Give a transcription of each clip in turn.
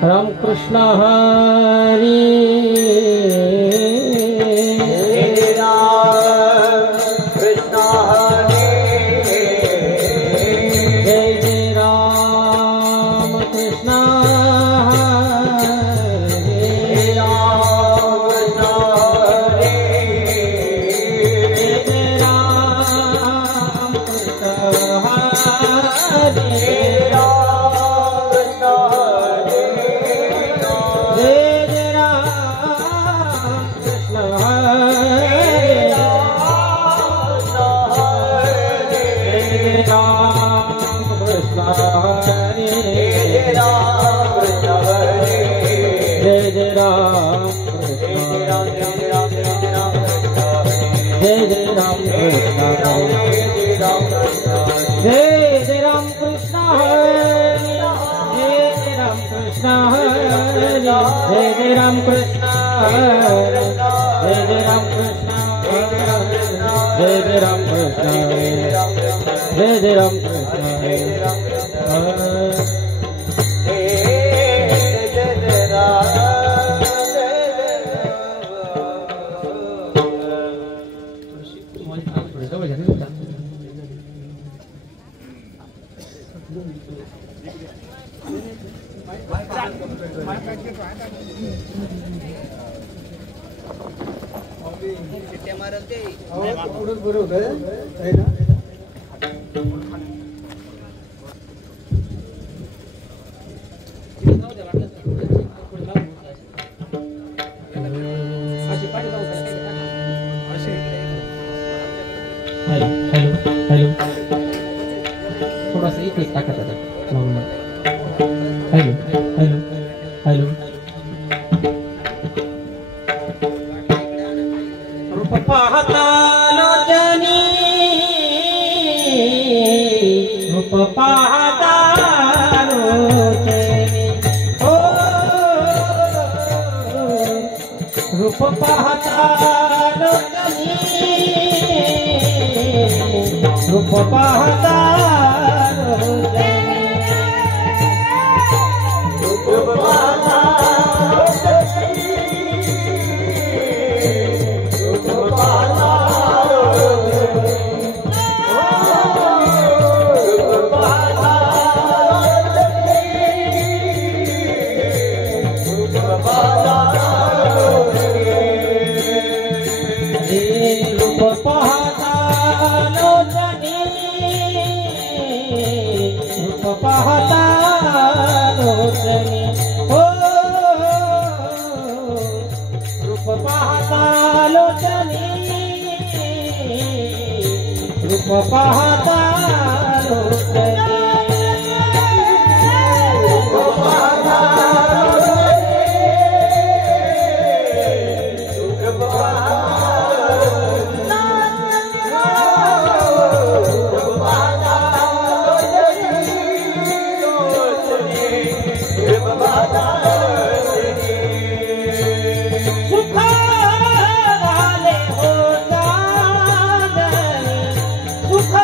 राम कृष्ण हरि राम कृष्ण हरि जय जय राम कृष्ण हरि राम कृष्ण हरि जय जय Ram Krishna Hari hello थोड़ा सा एक ताकत आता हेलो हेलो हेलो रूप पाहता लोचनी रूप पाहता लोचनी ओ रूप पाहता लोचनी रूप पाहता पाहता लोचनी ओ रूप पाहता लोचनी रूप पाहता लोचनी सुख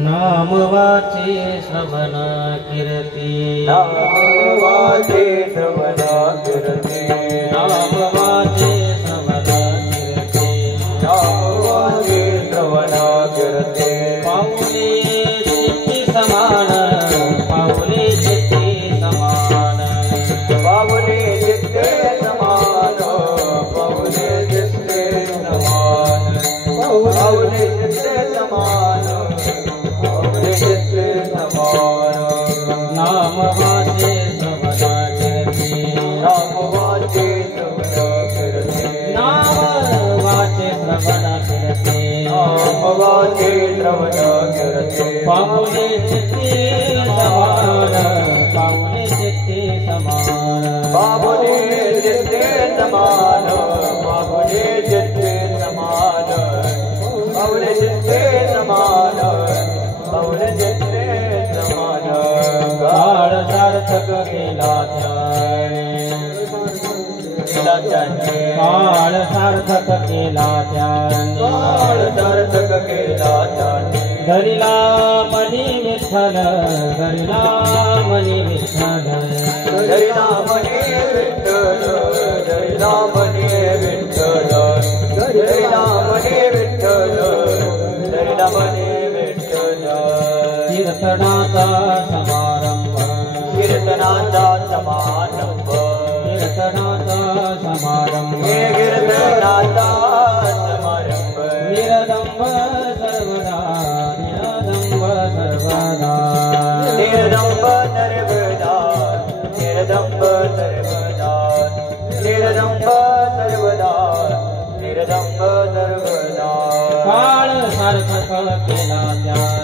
नाम वाचे श्रवण कीर्ती नाम वाचे श्रवण कीर्ती नाम वाचे श्रवण कीर्ती नाम वाचे श्रवण कीर्ती पाऊले चित्ती समान पाऊले चित्ती समान पाऊले चित्ते समान पाऊले चित्ते समान पाऊले चित्ते समान नाम वाचे श्रवण कीर्ती नाम वाचे श्रवण कीर्ती नाम वाचे श्रवण कीर्ती नाम वाचे श्रवण कीर्ती पाऊले चित्ती समान पाऊले चित्ती समान बाबुले जिते समान बाबुले जिते समान बाबुले जिते समान बाबुले जिते समान काळ सार्थक केला त्याने त्याने काळ सार्थक केला त्याने काळ सार्थक केला त्याने धरिला मनी विठ्ठल धरिला मनी विठ्ठल धरिला मने विठ्ठल धरिला मने विठ्ठल धरिला मने विठ्ठल धरिला मने विठ्ठल कीर्तनाचा समारंभ कीर्तनाचा समारंभ कीर्तनाचा समारंभ कीर्तनाचा समारंभ निरदंब सर्वदा निरदंब सर्वदा निरदंब सर्वदा निरदंब सर्वदा निरदंब सर्वदा निरदंब सर्वदा काळ सार्थक केला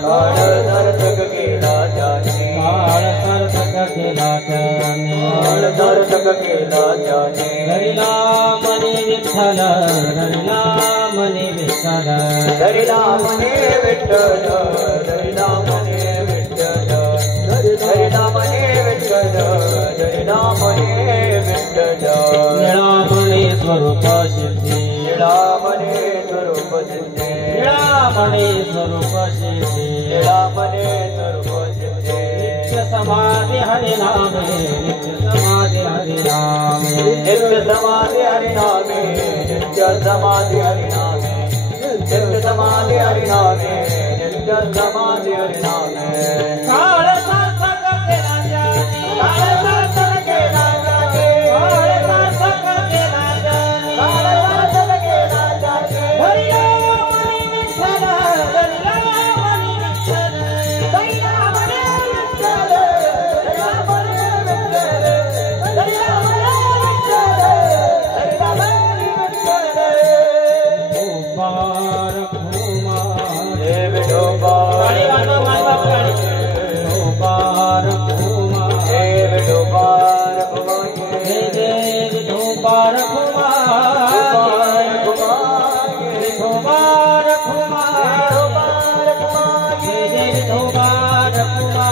काळ त्याने सार्थक केला त्याने काळ सार्थक केला त्याने काळ सार्थक केला त्याने धरिला मनी विठ्ठल धरिला मनी विठ्ठल धरिला मने विठ्ठल धरिला मने विठ्ठल धरिला मने विठ्ठल धरिला मने विठ्ठल निळामणी स्वरूप सिद्धी निळामणे स्वरूप सिद्धे निळामणी स्वरूप सिद्धी निळामणे स्वरूप सिद्धे नित्य समाधी हरिनामे नित्य समाधी हरिनामे नित्य समाधि हरिनामे नित्य समाधि हरिनामे नित्य समाधि हरिनामे नित्य समाधि हरिनामे काळ सार्थक केला त्याने काळ सार्थक केला त्याने काळ सार्थक केला त्याने काळ सार्थक केला त्याने धरिला मनी विठ्ठल धरिला मनी विठ्ठल धरिला मने विठ्ठल धरिला मने विठ्ठल धरिला मने विठ्ठल धरिला मने विठ्ठल मुबारक हुमा हे विठोबा गाडी वाजवा मायबाप गाडी मुबारक हुमा हे विठोबा रघुमाई जय जय मुबारक हुमा मुबारक हुमा जय जय मुबारक हुमा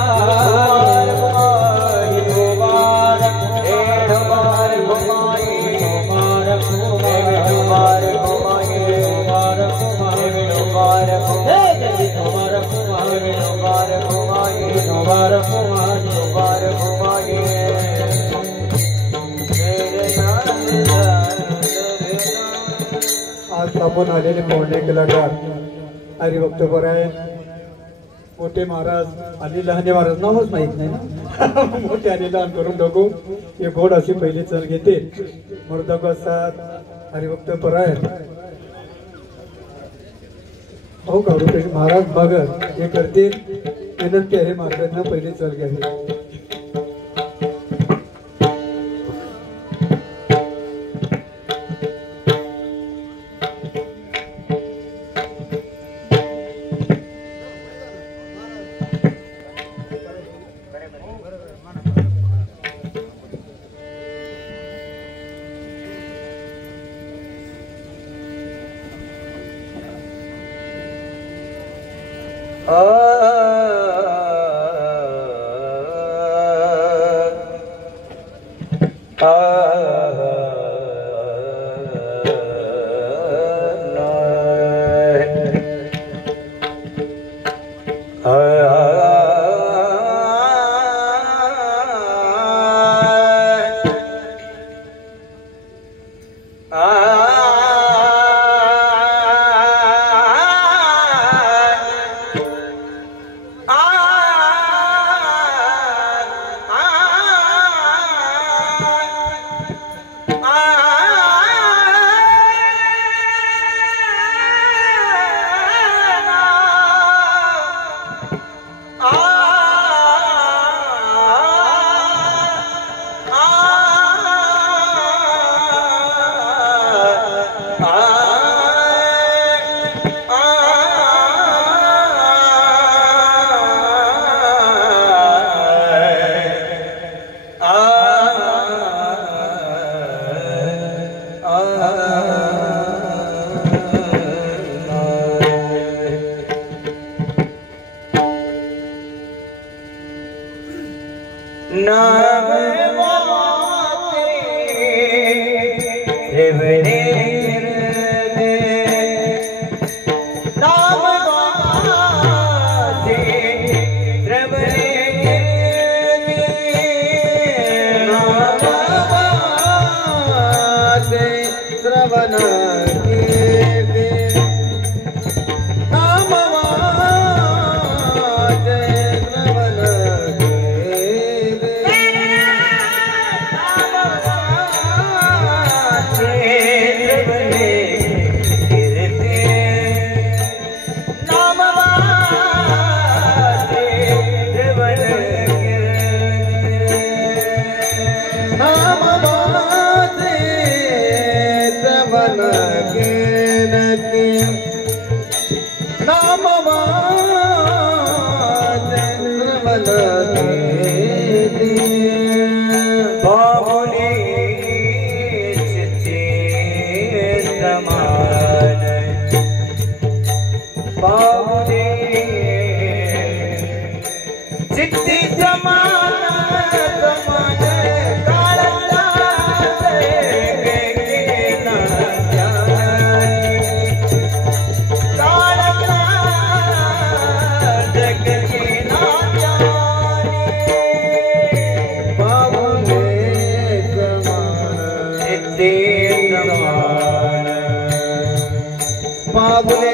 मुबारक मुबारक मुबारक मुबारक जय जय मुबारक मुबारक आज आपण आलेले मोठे कलाकार हरिभक्त बराय मोठे महाराज आणि लहाने महाराज नावच माहित नाही ना मोठे आणि लहान करून टाकू हे गोड अशी पहिली चल घेते मर्दक असतात हरिभक्त बराय हो का रुपेश महाराज भगत हे करतील विनंती आहे महाराजांना पहिली चल घ्यावी किती समान समान काळाला गेला काळाला जग गेला बाबुले समान किती समान बाबुले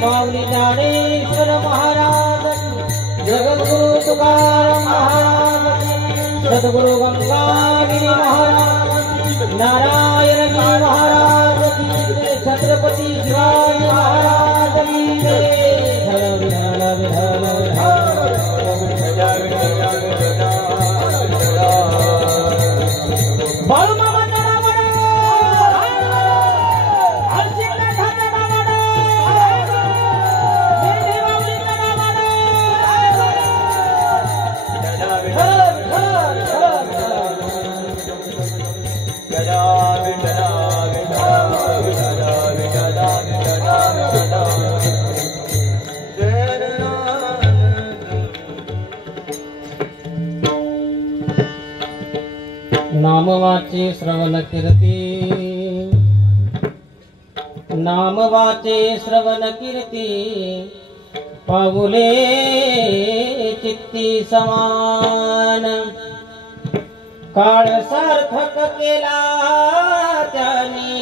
माऊली ज्ञानेश्वर महाराज, जगद्गुरु तुकाराम महाराज, सद्गुरु गंगागिरी महाराज, नारायण महाराज, छत्रपती शिवाजी महाराज की नामवाचे श्रवण कीर्ती, नामवाचे श्रवण कीर्ती, पाऊले चित्ती समान, काळ सार्थक केला त्याने,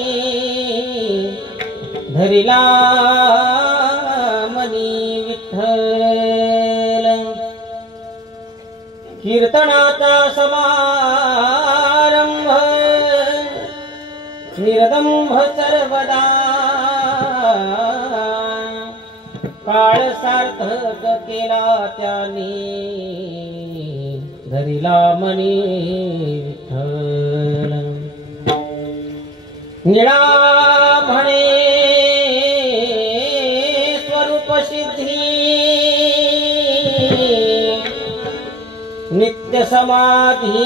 धरिला मनी विठ्ठल, कीर्तनाचा समारंभ, निर्दंभ सर्वदा, काळ सार्थक केला त्याने, धरिला मनी विठ्ठल, निळा म्हणे स्वरूप सिद्धी, नित्य समाधी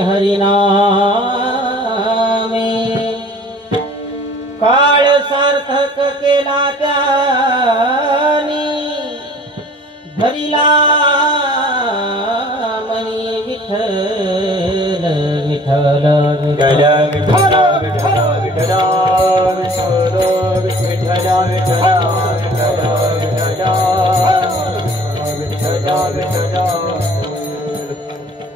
हरिनामे, काळ सार्थक केला त्यानी, धरिला मनी विठ्ठल विठ्ठल विठ्ठल विठ्ठल विठ्ठल विठ्ठल विठ्ठल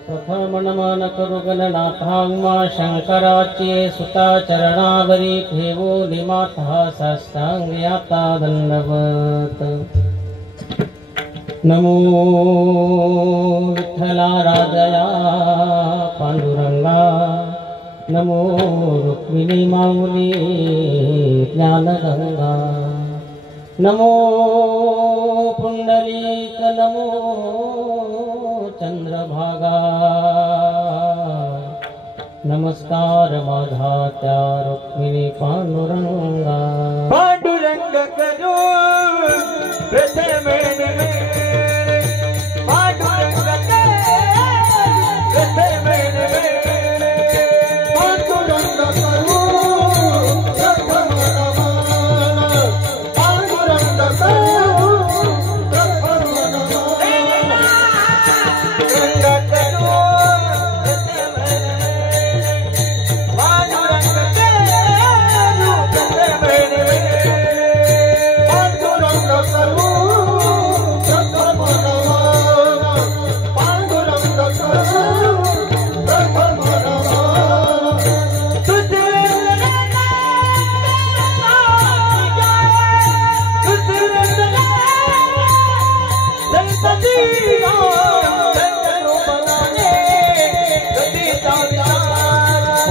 प्रथम नमन करू गणनाथांमा, शंकराचे सुता चरणावरी ठेवोली माथा, साष्टांगी आता दंडवत, नमो विठ्ठला राजया पांडुरंगा, नमो रुक्मिणी माऊली ज्ञानगंगा, नमो पुंडलीक, नमो चंद्रभागा, नमस्कार माझा त्या रुक्मिणी पांडुरंगा, पांडुरंग करू प्रथम पांडुरंग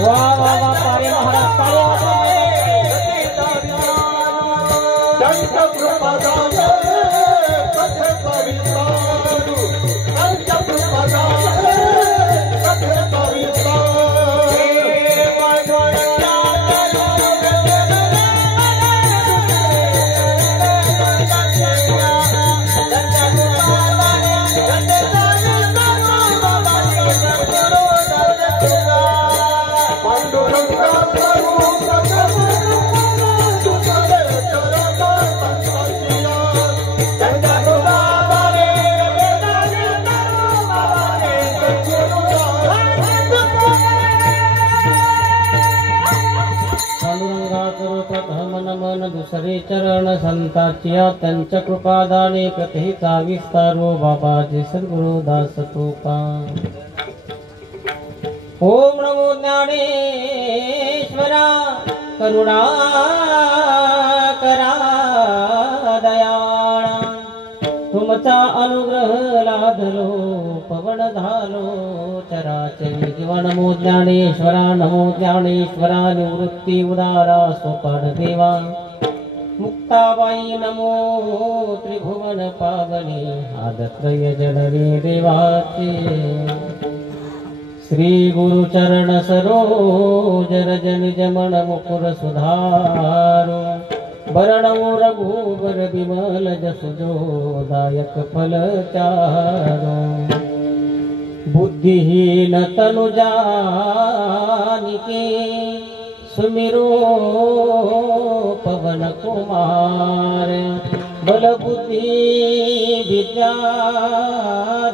वाह वाह वाह तारे महाराज तारे दुसरे चरण संताचिया त्यांच्या कृपादाने कथेचा विस्तारो बाबाजी सद्गुरु दास कृपा ओम नमो ज्ञानेश्वरा करुणा करा दयाळा तुमचा अनुग्रह लाधलो पवन झालो चराचरी जीवा नमो ज्ञानेश्वरा निवृत्ती उदारा सोपान देवा मुक्ताबाई नमो त्रिभुवन पावने आदत्रय जननी देवाचे श्री गुरु चरण सरोज रज निज मन मुकुर सुधारो बरणो रघुबर विमल जसुजो दायक फल चारो बुद्धिहीन तनु जानिके सुमिरो पवन कुमार बल बुद्धि विद्या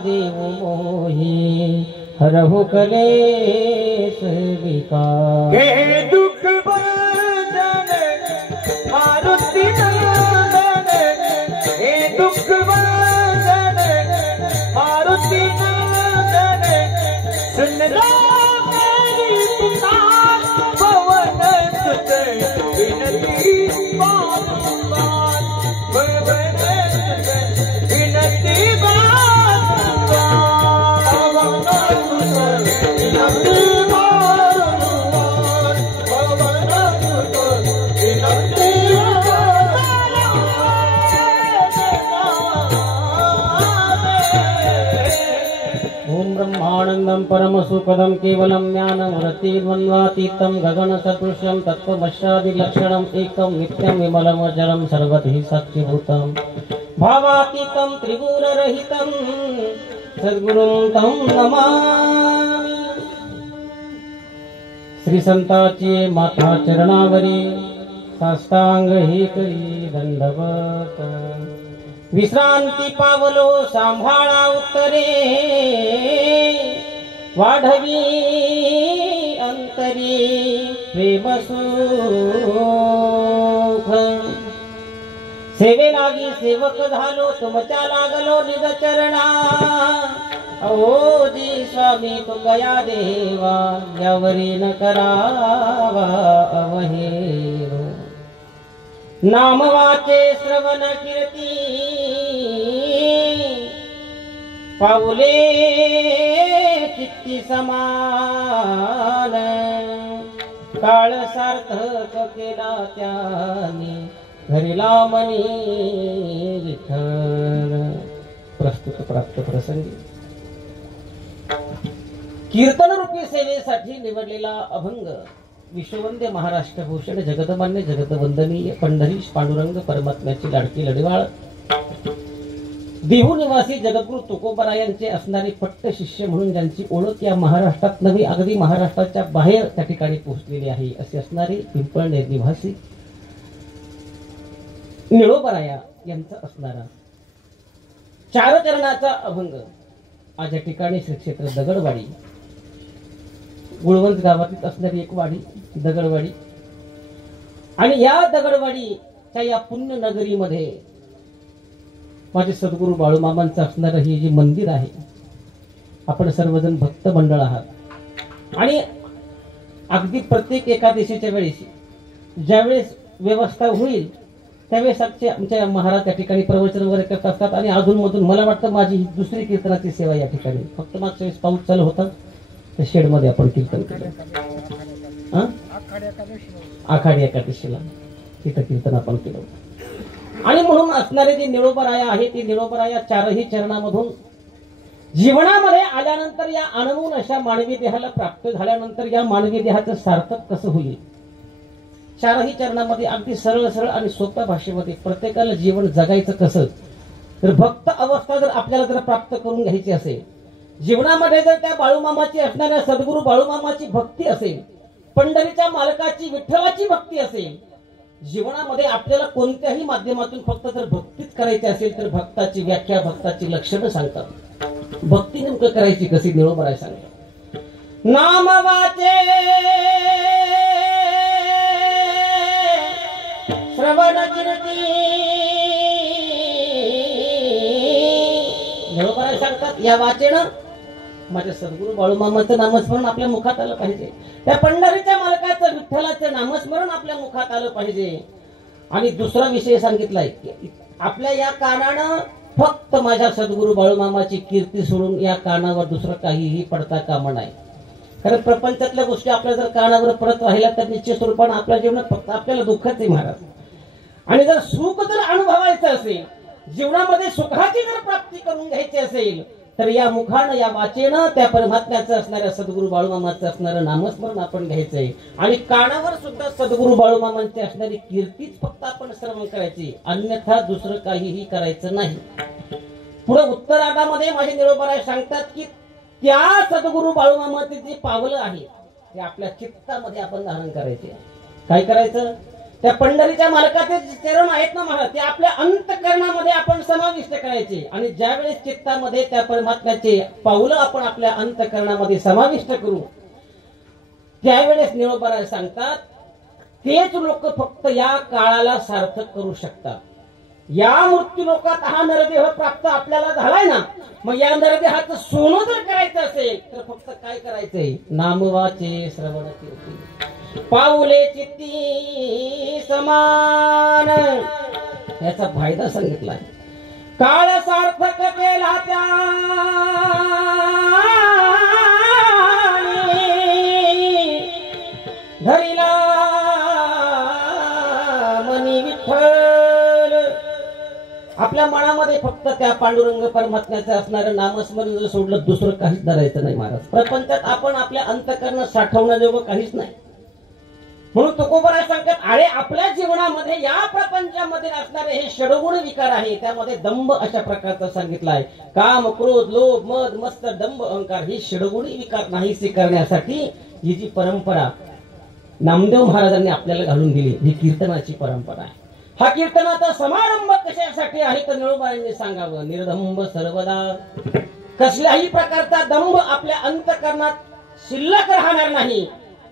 देव मोहि हरहु कलेश विकार हे दुख भंजन मारुति नंदन हे दुख भंजन मारुति नंदन सुन लो मेरी पुकार पवन सुत विनती बार पवन सुत विनती ब्रह्मानंदं परम सुखदं केवलं ज्ञानं रतिर्द्वन्द्वातीतं गगन सदृशं तत्त्वमस्यादिलक्षणं एकं नित्यं विमलं अचलं सर्वतः साक्षीभूतं भावातीतं त्रिगुणरहितं सद्गुरुं तं नमामि श्री संताची माता चरणावरी साष्टांग ही करी दंडवत विश्रांती पावलो सांभाळा उत्तरे वाढवी अंतरी प्रेम सुख सेवे लागी सेवक झालो तुमच्या लागलो निज चरणा ओजी स्वामी तुमया देवा यावरी न करावा अवहेरो नाम वाचे श्रवण कीर्ती पाऊले चित्ती समान काळ सार्थक केला त्याने घरीला मनी विठ्ठल प्रस्तुत प्राप्त प्रसंगी कीर्तन रूपी सेवेसाठी निवडलेला अभंग विश्ववंद्य महाराष्ट्र भूषण जगदमान्य जगदवंदनीय पंढरीश पांडुरंग परमात्म्याची लाडकी लढवाळ देहू निवासी जगद्गुरु तुकोबरायांचे असणारे पट्ट शिष्य म्हणून ज्यांची ओळख या महाराष्ट्रात नव्हे अगदी महाराष्ट्राच्या बाहेर त्या ठिकाणी पोहोचलेली आहे असे असणारे पिंपळनेर निवासी निळोबराया यांचा असणारा चार चरणाचा अभंग आज या ठिकाणी श्री क्षेत्र दगडवाडी गुळवंत गावातील असणारी एक वाडी दगडवाडी आणि या दगडवाडीच्या या पुण्य नगरीमध्ये माझे सद्गुरू बाळूमामांचं असणारं हे जे मंदिर आहे आपण सर्वजण भक्त मंडळ आहात आणि अगदी प्रत्येक एकादशीच्या वेळेस ज्यावेळेस व्यवस्था होईल त्यावेळेस आमच्या महाराज त्या ठिकाणी प्रवचन वगैरे करत असतात आणि अधूनमधून मला वाटतं माझी ही दुसरी कीर्तनाची सेवा या ठिकाणी. फक्त मागच्या वेळेस पाऊस चालू होता त्या शेडमध्ये आपण कीर्तन केलं. आखाडी एकादशीला तिथं कीर्तन आपण केलं. आणि म्हणून असणारे जे निळोबराया आहे ते निळोबराया चारही चरणामधून जीवनामध्ये आल्यानंतर या अणवून अशा मानवी देहाला प्राप्त झाल्यानंतर या मानवी देहाचं सार्थक कसं होईल. चारही चरणामध्ये अगदी सरळ सरळ आणि सोप्या भाषेमध्ये प्रत्येकाला जीवन जगायचं कसं. तर भक्त अवस्था जर आपल्याला जर प्राप्त करून घ्यायची असेल, जीवनामध्ये जर त्या बाळूमामाची असणाऱ्या सद्गुरू बाळूमामाची भक्ती असेल, पंढरीच्या मालकाची विठ्ठलाची भक्ती असेल, जीवनामध्ये आपल्याला कोणत्याही माध्यमातून फक्त जर भक्तीच करायची असेल तर भक्ताची व्याख्या, भक्ताची लक्षणं सांगतात. भक्ती नेमकं करायची कशी निळोबराय सांगतात. नाम वाचे श्रवण कीर्ती निळोबराय सांगतात या वाचेनं माझ्या सद्गुरू बाळूमामाचं नामस्मरण आपल्या मुखात आलं पाहिजे. त्या पंढरीच्या मालकाचं विठ्ठलाचं नामस्मरण आपल्या मुखात आलं पाहिजे. आणि दुसरा विषय सांगितलाय की आपल्या या कानानं फक्त माझ्या सद्गुरू बाळूमामाची कीर्ती सोडून या कानावर दुसरं काहीही पडता कामा नाही. कारण प्रपंचातल्या गोष्टी आपल्या जर कानावर पडत राहिल्या तर निश्चित स्वरूपानं आपल्या जीवनात फक्त आपल्याला दुःखच आहे महाराज. आणि जर सुख जर अनुभवायचं असेल, जीवनामध्ये सुखाची जर प्राप्ती करून घ्यायची असेल तर या मुखानं या वाचेनं त्या परमात्म्याचं असणाऱ्या सद्गुरू बाळूमामाचं असणारं नामस्मरण आपण घ्यायचंय. आणि कानावर सुद्धा सद्गुरू बाळूमामांची असणारी कीर्तीच फक्त आपण श्रवण करायची, अन्यथा दुसरं काहीही करायचं नाही. पुढे उत्तरार्धामध्ये माझे निळोबराय सांगतात की त्या सद्गुरू बाळूमामाचे जे पावलं आहे ते आपल्या चित्तामध्ये आपण धारण करायचे. काय करायचं, त्या पंढरीच्या मालकाचे चरण आहेत ना महाराज, ते आपल्या अंतःकरणामध्ये आपण समाविष्ट करायचे. आणि ज्यावेळेस चित्तामध्ये त्या परमात्म्याचे पावलं आपण आपल्या अंतःकरणामध्ये समाविष्ट करू त्यावेळेस निळोबराय सांगतात तेच लोक फक्त या काळाला सार्थक करू शकतात. या मृत्यू लोकात हा नरदेह प्राप्त आपल्याला झालाय ना, मग या नरदेहाचं सोनं जर करायचं असेल तर फक्त काय करायचंय, नामवाचे श्रवण कीर्ती पाऊले चित्ती समान याचा फायदा सांगितलाय. काळ सार्थक केला त्या धरिला मनी विठ्ठल. आपल्या मनामध्ये फक्त त्या पांडुरंग परमात्म्याचं असणारं नामस्मरण जर सोडलं दुसरं काहीच धरायचं नाही महाराज. प्रपंचात आपण आपल्या अंतःकरणात साठवण्याजोगं काहीच नाही. म्हणून तुकोबराय सांगतात अरे आपल्या जीवनामध्ये या प्रपंचामध्ये असणारे हे षडगुण विकार आहे, त्यामध्ये दंभ अशा प्रकारचा सांगितलाय. काम, क्रोध, लोभ, मद, मत्सर, दंभ, अहंकार हे षडगुणी विकार नाहीसे करण्यासाठी ही जी परंपरा नामदेव महाराजांनी आपल्याला घालून दिली ही कीर्तनाची परंपरा आहे. हा कीर्तनाचा समारंभ कशासाठी आहे तर निळोबरायांनी सांगावं, निर्दंभ सर्वदा. कसल्याही प्रकारचा दंभ आपल्या अंतःकरणात शिल्लक राहणार नाही.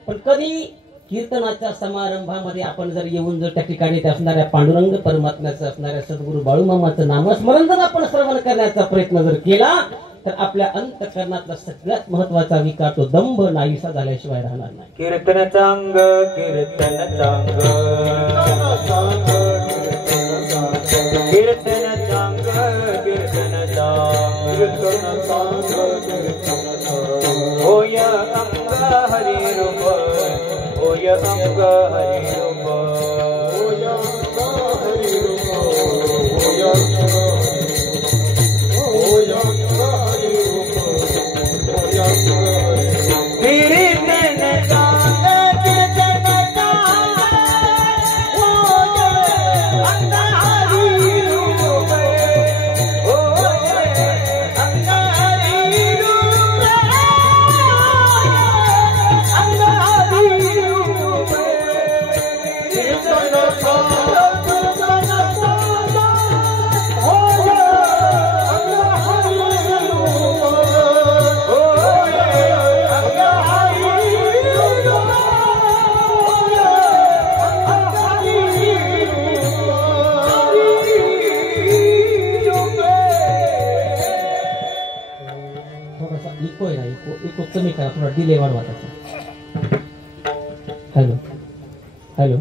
पण कधी कीर्तनाच्या समारंभामध्ये आपण जर येऊन जर त्या ठिकाणी त्या असणाऱ्या पांडुरंग परमात्म्याचं असणाऱ्या सद्गुरू बाळूमामाचं नामस्मरण जर आपण श्रवण करण्याचा प्रयत्न जर केला तर आपल्या अंतःकरणातला सगळ्यात महत्वाचा विकार तो दंभ नाहीसा झाल्याशिवाय राहणार नाही. कीर्तन चांग कीर्तन चांग कीर्तन चांग कीर्तन चांग होय अंग हरी रूप होय अंग हरी रूप होय अंग हरी रूप होय कमी करा, थोडा डिले वाढवा त्याचा. Hello hello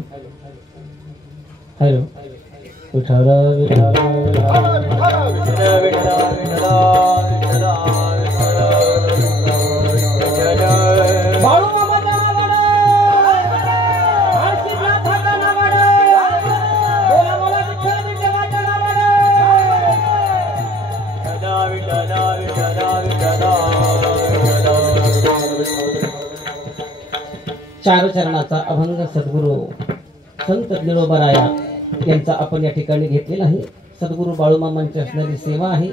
hello Vitthal Vitthal Balu मामाचा नावाडा, हर्षितनाथाचा नावाडा, बोला बोला विठ्ठल विठ्ठलाचा नावाडा. चार चरणाचा अभंग सद्गुरू संत ज्ञानोबाराया यांचा आपण या ठिकाणी घेतलेला आहे. सद्गुरू बाळूमामांची असणारी सेवा आहे.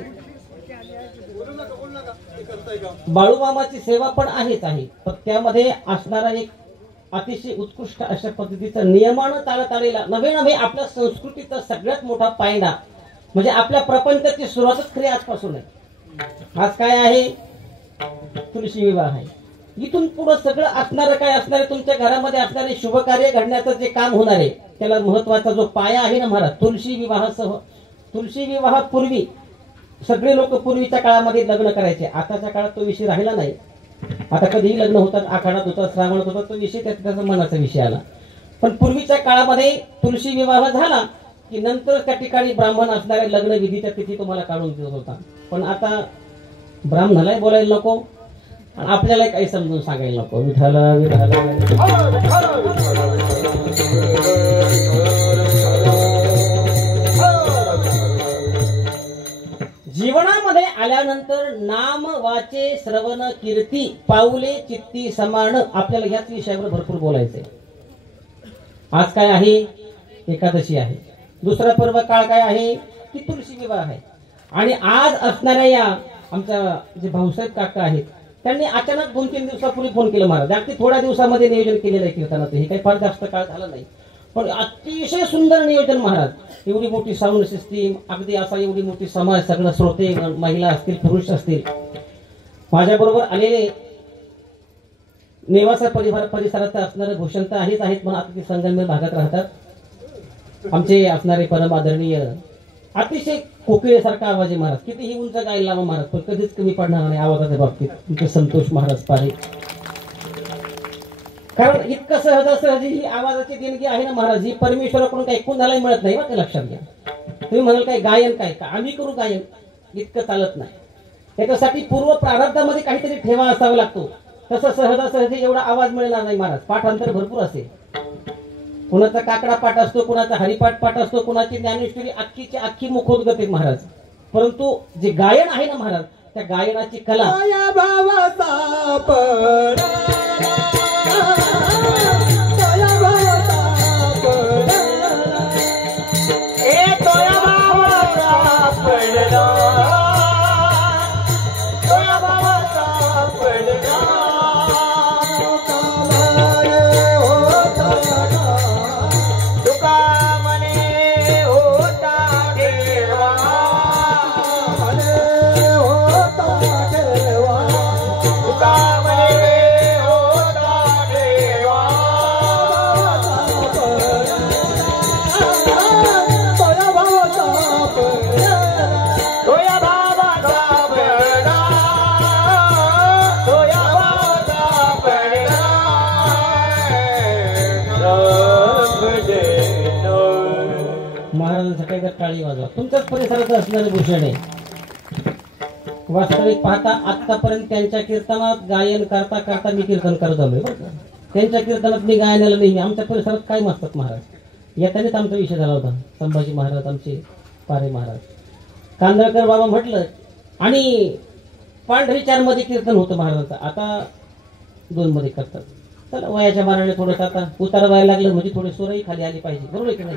बाळूमामाची सेवा पण आहेच आहे, पण त्यामध्ये असणारा एक अतिशय उत्कृष्ट अशा पद्धतीचा नियमानं चालत आलेला नवे नवे आपल्या संस्कृतीचा सगळ्यात मोठा पायंडा म्हणजे आपल्या प्रपंचाची सुरुवातच खरी आजपासून आहे. आज काय आहे? तुळशी विवाह आहे. इथून पुढे सगळं असणारं काय असणार आहे? तुमच्या घरामध्ये असणारे शुभ कार्य घडण्याचं जे काम होणार आहे त्याला महत्वाचा जो पाया आहे ना महाराज, तुळशी विवाहासह. तुळशी विवाहापूर्वी सगळे लोक पूर्वीच्या काळामध्ये लग्न करायचे. आताच्या काळात तो विषय राहिला नाही. आता कधीही लग्न होतात, आखाडात होतात, श्रावणात होतात, तो विषय त्याचा मनाचा विषय आला. पण पूर्वीच्या काळामध्ये तुळशी विवाह झाला की नंतर त्या ठिकाणी ब्राह्मण असणाऱ्या लग्न विधीच्या तिथी तुम्हाला काढून देत होता. पण आता ब्राह्मणालाही बोलायला नको आणि आपल्याला काही समजून सांगायला नको. विठ्ठल विठ्ठल जीवनामध्ये आल्यानंतर नाम वाचे श्रवण कीर्ती पाऊले चित्ती समान. आपल्याला याच विषयावर भरपूर बोलायचंय. आज काय आहे? एकादशी आहे. दुसरा पर्व काळ काय आहे? की तुळशी विवाह आहे. आणि आज असणाऱ्या या आमच्या जे भाऊसाहेब काका आहेत त्यांनी अचानक 2-3 दिवसापूर्वी फोन केला महाराज. अगदी थोड्या दिवसामध्ये नियोजन केलेलं आहे कीर्तनाचं. हे काही फार जास्त काळ झाला नाही, पण अतिशय सुंदर नियोजन महाराज. एवढी मोठी साऊंड सिस्टीम, अगदी असा एवढी मोठी समाज, सगळं श्रोते, महिला असतील, पुरुष असतील. माझ्याबरोबर आलेले नेवासा परिसरात असणारे भूषण तर आहेच, पण आता ते संगमनेर भागात राहतात. आमचे असणारे परम आदरणीय अतिशय कोकिळेसारखा आवाज आहे महाराज. कितीही उंच गायला लावा महाराज, पण कधीच कमी पडणार नाही आवाजाच्या बाबतीत. तुमचे संतोष महाराज पारे. कारण इतकं सहजासहजी ही आवाजाची देणगी आहे ना महाराज, ही परमेश्वराकडून काही कुणालाही मिळत नाही. बरं, लक्षात घ्या. तुम्ही म्हणाल काय गायन काय का आम्ही करू गायन, इतकं चालत नाही. त्याच्यासाठी पूर्व प्रारब्धामध्ये काहीतरी ठेवा असावा लागतो. तसं सहजासहजी एवढा आवाज मिळणार नाही महाराज. पाठांतर भरपूर असेल. कुणाचा काकडा पाठ असतो, कुणाचा हरिपाठ पाठ असतो, कुणाची ज्ञानेश्वरी अख्खीची अख्खी मुखोद्गत आहे महाराज. परंतु जे गायन आहे ना महाराज, त्या गायनाची कला टाळी वाजवा. तुमच्याच परिसराचं असणारे भूषण आहे. वास्तविक पाहता आतापर्यंत त्यांच्या कीर्तनात गायन करता करता मी कीर्तन करत आलोय. त्यांच्या कीर्तनात मी गायनाला नेहमी. आमच्या परिसरात काय असतात महाराज, येतानाच आमचा विषय झाला होता. संभाजी महाराज, आमचे पारे महाराज, कांदळकर बाबा म्हटलं, आणि पांढरीचार मध्ये कीर्तन होतं महाराजांचं. आता 2 मध्ये करतात. चला, वयाच्या मानाने थोडंसं आता उतार व्हायला लागलं म्हणजे थोडी सोरही खाली आली पाहिजे. बरोबर आहे की नाही?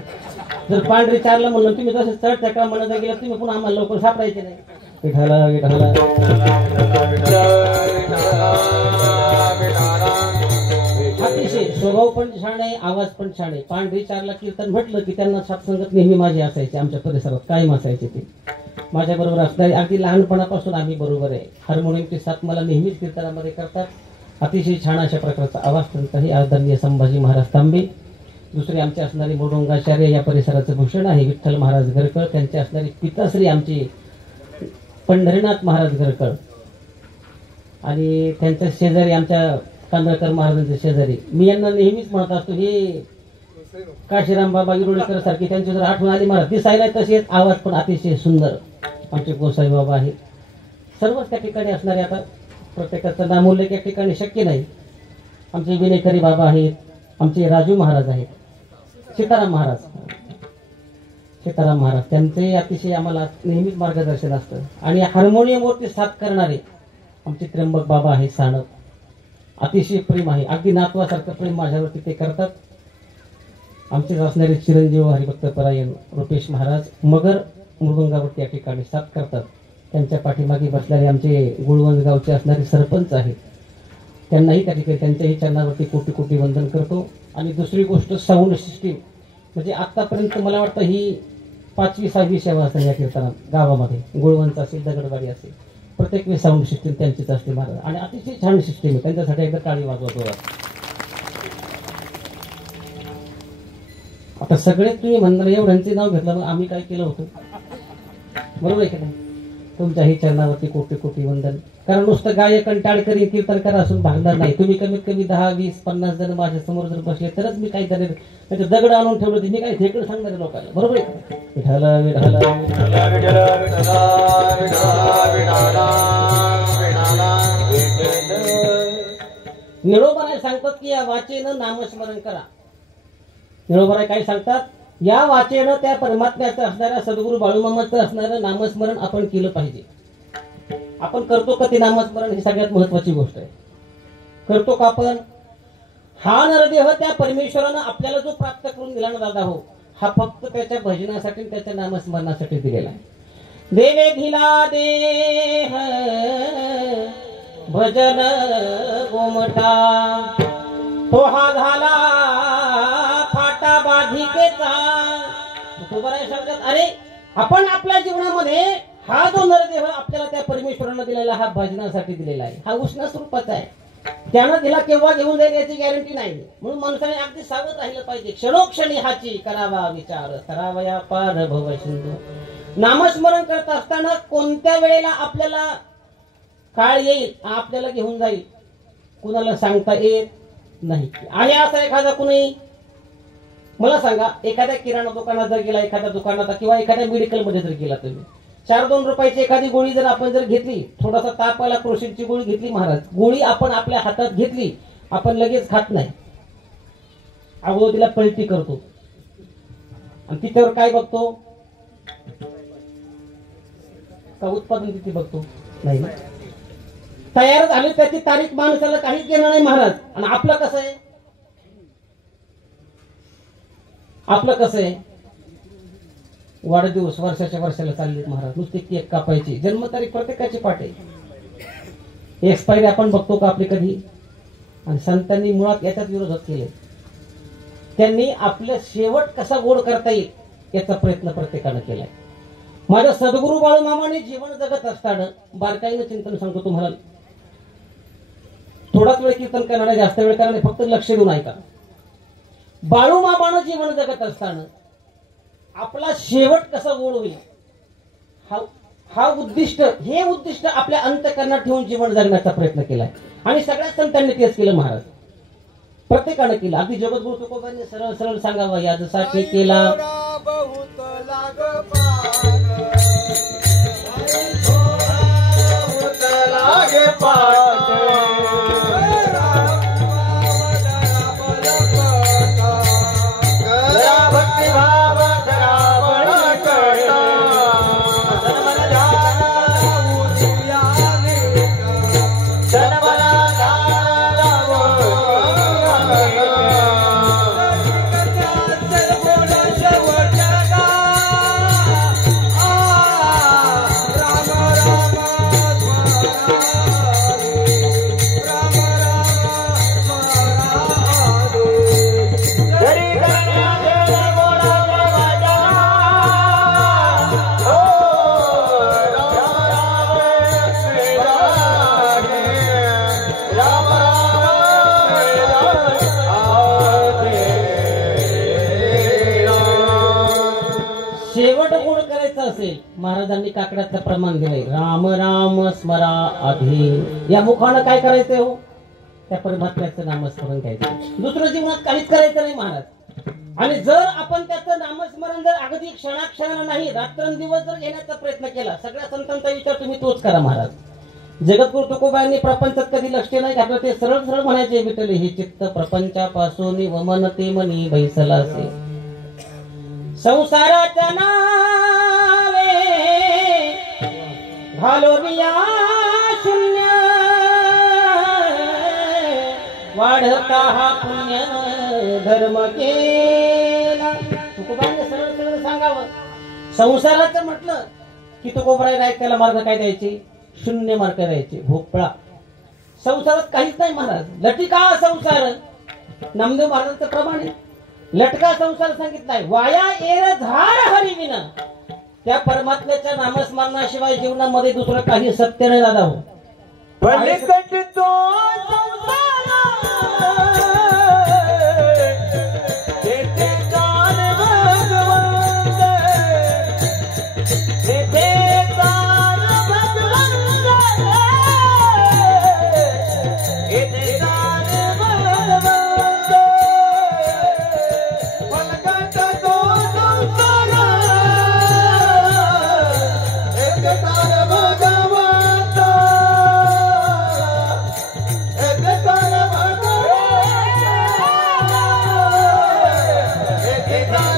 जर पांढरी चारला म्हणलं तुम्ही तसं चढ चक्रा म्हणत गेला तुम्ही पुन्हा आम्हाला लवकर सापडायचे नाही. विठाला विठाला अतिशय स्वभाव पण छान आहे, आवाज पण छान आहे. पांढरी चारला कीर्तन म्हटलं की त्यांना सत्संगत नेहमी माझे असायचे. आमच्या परिसरात कायम असायचे. ते माझ्या बरोबर असणारे अगदी लहानपणापासून आम्ही बरोबर आहे. हार्मोनियमची साथ मला नेहमीच कीर्तनामध्ये करतात. अतिशय छान अशा प्रकारचा आवाज त्यांचाही आदरणीय संभाजी महाराज तांबे. दुसरे आमचे असणारे मृदुंगाचार्य या परिसराचं भूषण आहे विठ्ठल महाराज गरकळ. त्यांचे असणारे पिताश्री आमचे पंढरीनाथ महाराज गरकळ, आणि त्यांच्या शेजारी आमच्या कांदळकर महाराजांचे शेजारी. मी यांना नेहमीच म्हणत असतो, हे काशीराम बाबा इरोळेकर सारखे त्यांची जर आठवण आली महाराज दिसायला तसेच आवाज पण अतिशय सुंदर आमचे गोसाई बाबा आहेत. सर्वच त्या ठिकाणी असणारे आता प्रत्येकाचं नामोल्लेख या ठिकाणी शक्य नाही. आमचे विनेकरी बाबा आहेत, आमचे राजू महाराज आहेत, सीताराम महाराज त्यांचे अतिशय आम्हाला नेहमीच मार्गदर्शन असतं. आणि हार्मोनियमवरती साथ करणारे आमचे त्र्यंबक बाबा आहेत साणप, अतिशय प्रेम आहे, अगदी नातवासारखं प्रेम माझ्यावरती ते करतात. आमचेच असणारे चिरंजीव हरिभक्त परायण रुपेश महाराज मगर मृदंगावरती या ठिकाणी साथ करतात. त्यांच्या पाठीमागे बसणारे आमचे गुळवंज गावचे असणारे सरपंच आहेत, त्यांनाही त्या ठिकाणी त्यांच्याही चरणावरती कोटी कोटी वंदन करतो. आणि दुसरी गोष्ट साऊंड सिस्टीम, म्हणजे आत्तापर्यंत मला वाटतं ही 5वी 6वी सेवा असेल या कीर्तनात गावामध्ये. गुळवंच असेल, दगडवाडी असेल, प्रत्येक वेळी साऊंड सिस्टीम त्यांचीच असते महाराज. आणि अतिशय छान सिस्टीम आहे, त्यांच्यासाठी एकदा टाळी वाजवतो. आता सगळेच तुम्ही म्हणणार एवढ्यांचे नाव घेतलं, मग आम्ही काय केलं होतं, बरोबर आहे की नाही. तुमच्याही चरणावरती कोटी कोटी वंदन. कारण नुसतं गायक आणि टाळकरी कीर्तनकार असून भागणार नाही. तुम्ही कमीत कमी 10, 20, 50 जण माझ्या समोर जर बसले तरच मी काय करेल. म्हणजे दगड आणून ठेवलं तर मी काय ठेकड सांगणार आहे लोकांना, बरोबर आहे. विठाल विठाल निळोबाराय सांगतात की या वाचेनं नामस्मरण करा. निळोबाराय काय सांगतात, या वाचेनं त्या परमात्म्याचं असणाऱ्या सद्गुरू बाळूमामाचं असणारं नामस्मरण आपण केलं पाहिजे. आपण करतो का ते नामस्मरण, ही सगळ्यात महत्वाची गोष्ट आहे. करतो का आपण. हा नरदेह त्या परमेश्वरानं आपल्याला जो प्राप्त करून दिला ना दादा हो, हा फक्त त्याच्या भजनासाठी त्याच्या नामस्मरणासाठी दिलेला आहे. देवे धिला देह भजन गोमटा, तो हा झाला फाटा बाधिकेचा. अरे आपण आपल्या जीवनामध्ये हा जो नरदेह आपल्याला त्या परमेश्वरानं दिलेला, हा भजनासाठी दिलेला आहे. हा उष्ण स्वरूपाचा आहे, त्यानं तिला केव्हा घेऊन जाईल याची गॅरंटी नाही. म्हणून माणसाने अगदी सावध राहिलं पाहिजे. क्षणोक्षणी हाची करावा विचार, करावया पार भव सिंधू. नामस्मरण करत असताना कोणत्या वेळेला आपल्याला काळ येईल, आपल्याला घेऊन जाईल, कुणाला सांगता येत नाही. आहे असा एखादा कुणी, मला सांगा, एखाद्या किराणा दुकानात जर गेला, एखाद्या दुकानात किंवा एखाद्या मेडिकल मध्ये जर गेला, तुम्ही 4-2 रुपयाची एखादी गोळी जर आपण जर घेतली, थोडासा ताप आला, क्रोसिनची गोळी घेतली महाराज, गोळी आपण आपल्या हातात घेतली, आपण लगेच खात नाही, अगोदर तिला पलटी करतो आणि तिच्यावर काय बघतो, का उत्पादन किती बघतो, नाही ना. तयार झाली त्याची तारीख माणसाला काहीच घेणार नाही महाराज. आणि आपलं कसं आहे, आपलं कसं आहे, वाढदिवस वर्षाच्या वर्षाला चालले महाराज, नुसते केक कापायची, जन्मतारीख प्रत्येकाची पाठ आहे, एक्सपायरी आपण बघतो का आपली कधी. आणि संतांनी मुळात याच्याच विरोधात केले. त्यांनी आपलं शेवट कसा गोड करता येईल याचा प्रयत्न प्रत्येकानं केलाय. माझ्या सद्गुरू बाळूमामाने जीवन जगत असताना बारकाईनं चिंतन सांगतो तुम्हाला. थोडाच वेळ कीर्तन करणार, जास्त वेळ करणार, फक्त लक्ष देऊन ऐका. बाळूमामानं जीवन जगत असताना आपला शेवट कसा गोड होईल, हा उद्दिष्ट, हे उद्दिष्ट आपल्या अंतःकरणात ठेवून जीवन जगण्याचा प्रयत्न केलाय. आणि सगळ्या संतांनी तेच केलं महाराज, प्रत्येकानं केलं. अगदी जगद्गुरु तुकोबांनी सरळ सरळ सांगावं, यासाठी केला शेवट गोड करायचा असेल, महाराजांनी काकड्याचं प्रमाण दिलंय. राम राम स्मरा आधी. या मुखानं काय करायचंय हो, त्या परमात्म्याचं नामस्मरण घ्यायचं, दुसरं जीवनात काहीच करायचं नाही महाराज. आणि जर आपण त्याचं नामस्मरण जर अगदी क्षणाक्षणाला नाही रात्रंदिवस जर घेण्याचा प्रयत्न केला, सगळ्या संतांचा विचार तुम्ही तोच करा महाराज. जगद्गुरु तुकोबांनी प्रपंचात कधी लक्ष नाही घातलं, ते सरळ सरळ म्हणायचे, विठ्ठल हे चित्त प्रपंचापासून वमन ते मनी बैसलासे, संसाराच्या नावे घालोनिया शून्य, वाढता हा पुण्य धर्म केला. तुकोबांनी सरळ सरळ सांगावं. संसाराचं म्हटलं की तुकोबाराय नाही, त्याला मार्ग काय द्यायचे? शून्य मार्ग द्यायचे, भोपळा. संसारात काहीच नाही महाराज, लटिका संसार. नामदेव महाराजांचं प्रमाण आहे, लटका संसार सांगितलाय. वाया येर झार हरिविना, त्या परमात्म्याच्या नामस्मरणाशिवाय जीवनामध्ये दुसरं काही सत्य नाही दादा. हो पलीकट तो संसार तेथे कान भगवंत, तेथे कान भगवंत, तेथे कान भगवंत. पलकट तो संसार तेथे कान भगवंत, तेथे कान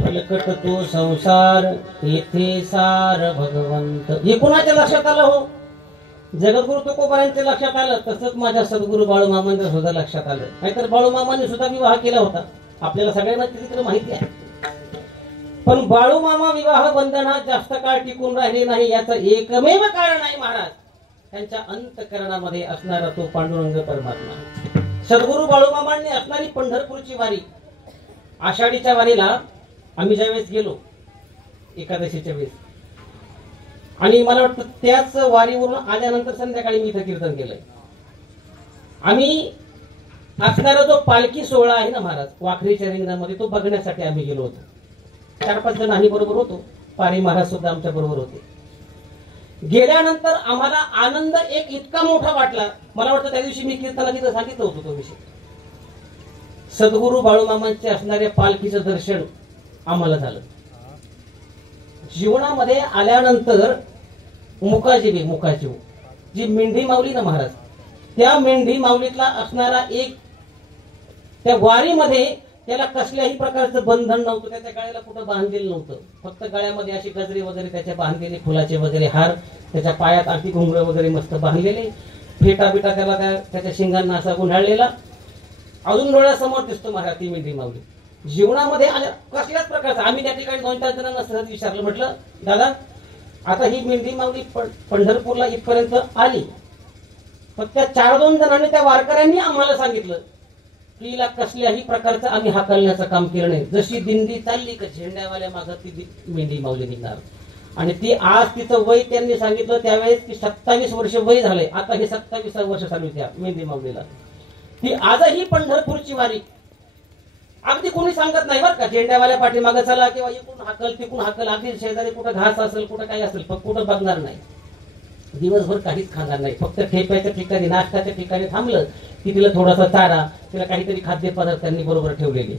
पलकट तो संसार येथे सार भगवंत. हे कुणाच्या लक्षात आलं? हो जगद्गुरु तुकोबारांच्या लक्षात आलं. तसंच माझ्या सद्गुरु बाळूमामांच्या सुद्धा लक्षात आलं. नाहीतर बाळूमामांनी सुद्धा विवाह केला होता, आपल्याला सगळ्यांना चित्र माहिती आहे. पण बाळूमामा विवाह बंधनात जास्त काळ टिकून राहिले नाही, याचं एकमेव कारण आहे महाराज, त्यांच्या अंतःकरणामध्ये असणारा तो पांडुरंग परमात्मा. सद्गुरु बाळूमामांनी असणारी पंढरपूरची वारी, आषाढीच्या वारीला आम्ही ज्यावेळेस गेलो एकादशीच्या वेळेस, आणि मला वाटतं त्याच वारीवरून आल्यानंतर संध्याकाळी मी इथं कीर्तन केलंय. आम्ही असणारा जो पालखी सोहळा आहे ना महाराज वाखरीच्या रिंगणामध्ये, तो बघण्यासाठी आम्ही गेलो होतो. 4-5 जण आम्ही बरोबर होतो, पारी महाराज सुद्धा आमच्या बरोबर होते. गेल्यानंतर आम्हाला आनंद एक इतका मोठा वाटला, मला वाटतं त्या दिवशी मी कीर्तनाला तिथं सांगितलं होतं तो विषय. सद्गुरु बाळूमामांचे असणाऱ्या पालखीचं दर्शन आम्हाला झालं. जीवनामध्ये आल्यानंतर मुकाजीव जी मेंढी माऊली ना महाराज, त्या मेंढी माऊलीतला असणारा एक, त्या वारीमध्ये त्याला कसल्याही प्रकारचं बंधन नव्हतं, त्याच्या गळ्याला कुठं बांधलेलं नव्हतं. फक्त गळ्यामध्ये अशी गजरे वगैरे त्याच्या बांधलेले, फुलाचे वगैरे हार, त्याच्या पायात आरती घुंगरं वगैरे मस्त बांधलेले, फेटा बिटा त्याला त्याच्या शिंगांना असा गुंडाळलेला. अजून डोळ्यासमोर दिसतो महाराज ती मेंढी माऊली. जीवनामध्ये आल्या कसल्याच प्रकारचं. आम्ही त्या ठिकाणी 2-4 जणांना सहज विचारलं, म्हटलं दादा आता ही मेंढी माऊली पंढरपूरला इथपर्यंत आली, पण त्या 4-2 जणांनी, त्या वारकऱ्यांनी आम्हाला सांगितलं की हिला कसल्याही प्रकारचं आम्ही हाकलण्याचं काम केलं नाही. जशी दिंडी चालली का झेंड्यावाल्या मागं ती मेंढी माऊली निघणार. आणि ती आज तिचं वय त्यांनी सांगितलं त्यावेळेस की 27 वर्ष वय झालंय. आता हे 27 वर्ष चालू त्या मेंढी माऊलीला. ती आजही पंढरपूरची वारी अगदी कोणी सांगत नाही बरं का, झेंड्यावाल्या पाठीमागं चला किंवा इकडून हाकल तिकडून हाकल, अगदी शेजारी कुठं घास असेल कुठं काही असेल पण कुठं बघणार नाही, दिवसभर काहीच खाणार नाही. फक्त ठेप्याच्या ठिकाणी, नाश्त्याच्या ठिकाणी थांबलं की तिला थोडासा चारा, तिला काहीतरी खाद्यपदार्थ त्यांनी बरोबर ठेवलेले.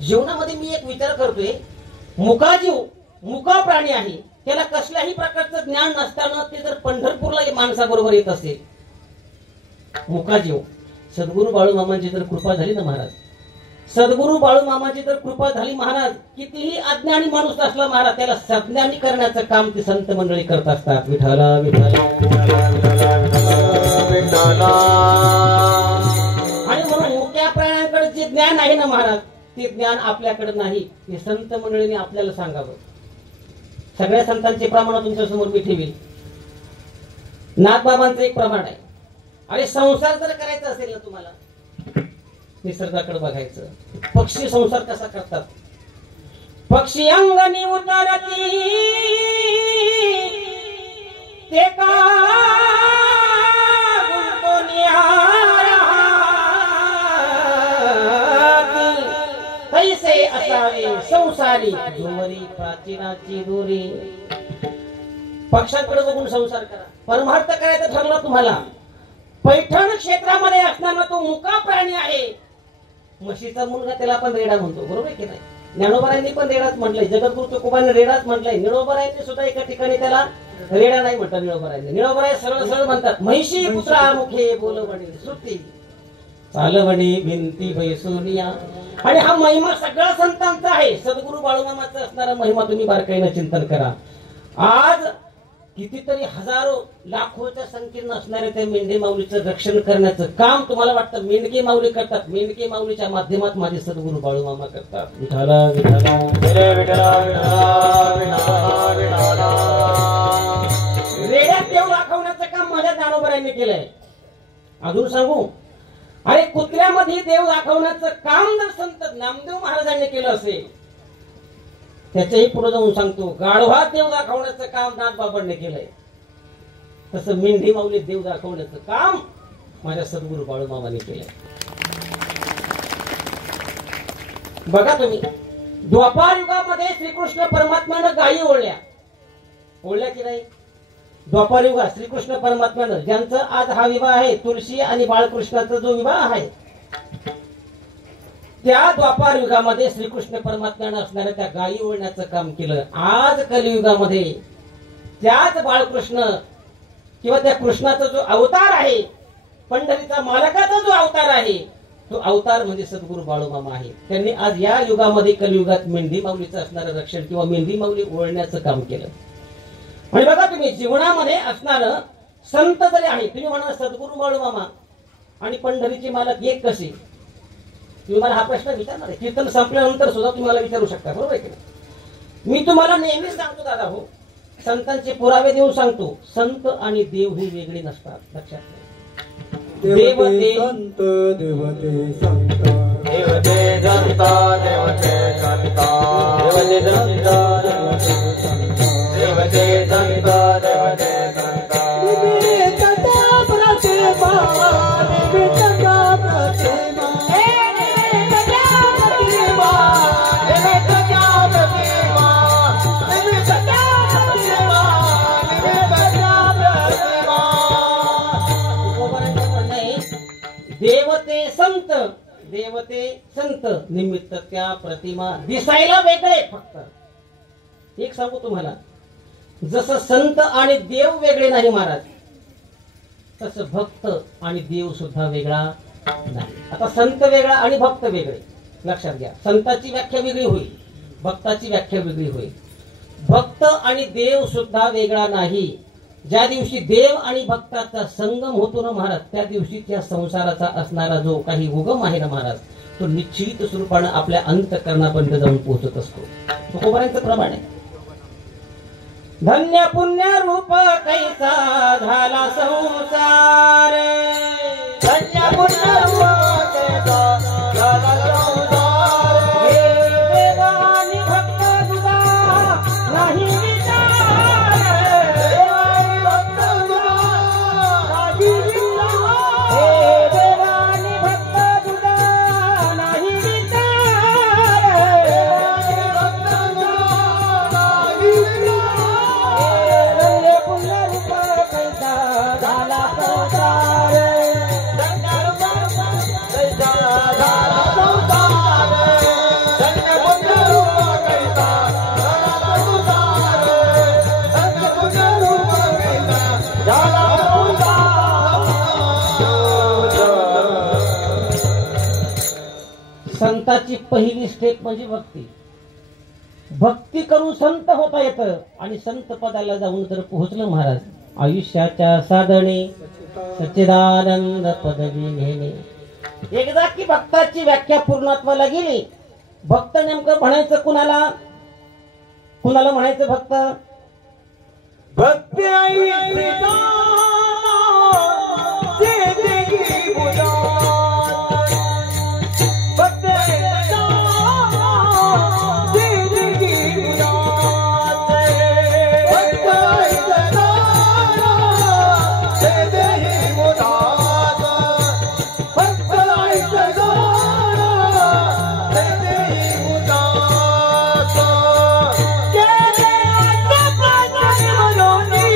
जीवनामध्ये मी एक विचार करतोय, मुका प्राणी आहे, त्याला कसल्याही प्रकारचं ज्ञान नसताना ते जर पंढरपूरला माणसाबरोबर येत असेल, मुकाजीव. सद्गुरु बाळूमामांची जर कृपा झाली ना महाराज, सद्गुरु बाळूमामाची जर कृपा झाली महाराज, कितीही अज्ञानी माणूस असला महाराज, त्याला सज्ञानी करण्याचं काम ती संत मंडळी करत असतात. विठाला विठाला आणि म्हणून मुक्या प्राण्यांकडे जे ज्ञान आहे ना महाराज, ते ज्ञान आपल्याकडे नाही. हे संत मंडळीने आपल्याला सांगावं. सगळ्या संतांचे प्रमाण तुमच्या समोर मी ठेवील. नाथबाबांचं एक प्रमाण आहे. अरे संसार जर करायचा असेल ना तुम्हाला, निसर्गाकडे बघायचं. पक्षी संसार कसा करतात. पक्षी अंगणी उतरती ते का तैसे असावे संसारी जोरी प्राचीनाची दोरी. पक्षाकडे बघून संसार करा. परमार्थ करायचं ठरलं तुम्हाला. पैठण क्षेत्रामध्ये असणारा तो मुका प्राणी आहे. म्हशीचा मुलगा त्याला आपण रेडा म्हणतो, बरोबर आहे की नाही? ज्ञानोबारायांनी पण रेडाच म्हटलंय, जगद्गुरु तुकोबांनी रेडाच म्हटलंय. निळोबारायांनी सुद्धा एका ठिकाणी त्याला रेडा नाही म्हटलं. निळोबारायांनी निळोबाराय सरळ सरळ म्हणतात, म्हैशी पुत्रा मुखे बोलवणी श्रुती चालवणी भिंती बैसोनिया. आणि हा महिमा सगळ्या संतांचा आहे. सद्गुरु बाळूमामाचा असणारा महिमा तुम्ही बारकाईनं चिंतन करा. आज कितीतरी हजारो लाखोच्या संख्येनं असणाऱ्या त्या मेंढे माऊलीचं रक्षण करण्याचं काम तुम्हाला वाटतं मेंढके माऊली करतात. मेंढके माऊलीच्या माध्यमात माझे सद्गुरु बाळूमामा करतात. विठाला विठाला रेड्यात देव दाखवण्याचं काम माझ्या ज्ञानोबारायांनी केलंय. अजून सांगू, अरे कुत्र्यामध्ये देव दाखवण्याचं काम जर संत नामदेव महाराजांनी केलं असेल, त्याच्याही पुढे जाऊन सांगतो, गाढवात देव दाखवण्याचं काम नाथबाबांनी केलंय. तसं मेंढी माऊली देव दाखवण्याचं काम माझ्या सद्गुरु बाळूमामाने केलंय. बघा तुम्ही, द्वापार युगामध्ये श्रीकृष्ण परमात्म्यानं गायी ओळल्या की नाही? द्वापार युगात श्रीकृष्ण परमात्म्यानं, ज्यांचं आज हा विवाह आहे, तुळशी आणि बाळकृष्णाचा जो विवाह आहे, त्या द्वापार युगामध्ये श्रीकृष्ण परमात्म्यानं असणाऱ्या त्या गायी ओळण्याचं काम केलं. आज कलियुगामध्ये त्याच बाळकृष्ण किंवा त्या कृष्णाचा जो अवतार आहे, पंढरीचा मालकाचा जो अवतार आहे, तो अवतार म्हणजे सद्गुरु बाळूमामा आहे. त्यांनी आज या युगामध्ये कलियुगात मेंढी माऊलीचं असणारं रक्षण किंवा मेंढी माऊली ओळण्याचं काम केलं. आणि बघा तुम्ही, जीवनामध्ये असणारं संत जरी आहे, तुम्ही म्हणा सद्गुरु बाळूमामा आणि पंढरीचे मालक एक कसे? तुम्ही मला हा प्रश्न विचारणार आहे. कीर्तन संपल्यानंतर सुद्धा तुम्ही मला विचारू शकता, बरोबर आहे की नाही? मी तुम्हाला नेहमीच सांगतो दादा हो, संतांचे पुरावे देऊन सांगतो, संत आणि देव ही वेगळी नसतात. लक्षात ठेवा. देवते संत देवते संत देवते संता देवते संता देवते संता देवते संता देवते संता निमित्तता प्रतिमा निमित्तता प्रतिमा देवते संत देवते संत निमित्त त्या प्रतिमा दिसायला वेगळे. फक्त एक सांगू तुम्हाला, जसं संत आणि देव वेगळे नाही महाराज, तसं भक्त आणि देव सुद्धा वेगळा नाही. आता संत वेगळा आणि भक्त वेगळे. लक्षात घ्या, संताची व्याख्या वेगळी होईल, भक्ताची व्याख्या वेगळी होईल. भक्त आणि देव सुद्धा वेगळा नाही. ज्या दिवशी देव आणि भक्ताचा संगम होतो ना महाराज, त्या दिवशी त्या संसाराचा असणारा जो काही उगम आहे ना महाराज, तो निश्चित स्वरूपानं आपल्या अंतःकरणापर्यंत जाऊन पोहोचत असतो. तुकोबारांचं प्रमाण आहे, धन्य पुण्य रूप कैसा झाला संसार, धन्य पुण्य रूप कैसा झाला संसार, देव आणि भक्त तुझा नाही विचार, देव आणि भक्त तुझा नाही विचार, देव आणि भक्त तुझा नाही विचार, देव आणि भक्त तुझा नाही विचार, धन्य पुण्य रूप कैसा झाला संसार, धन्य रूप कैसा झाला संसार, धन्य पुण्य रूप कैसा झाला संसार, धन्य पुण्य रूप कैसा झाला संसार. संताची पहिली स्टेप म्हणजे भक्ती. भक्ती करून संत होता येतं आणि संत पदाला जाऊन जर पोहोचलं महाराज, आयुष्याच्या साधने सच्चिदानंद पदवी घेणे. एकदा की भक्ताची व्याख्या पूर्णत्वाला गेली, भक्त नेमकं म्हणायचं कुणाला? कुणाला म्हणायचं भक्त? भक्ति आई सीता जिंदगी बुझात, भक्ति आई सीता जिंदगी बुझात, भक्ति आई सीता जिंदगी बुझात, भक्ति आई सीता जिंदगी बुझात. के आत्मा प्रणय मनोनी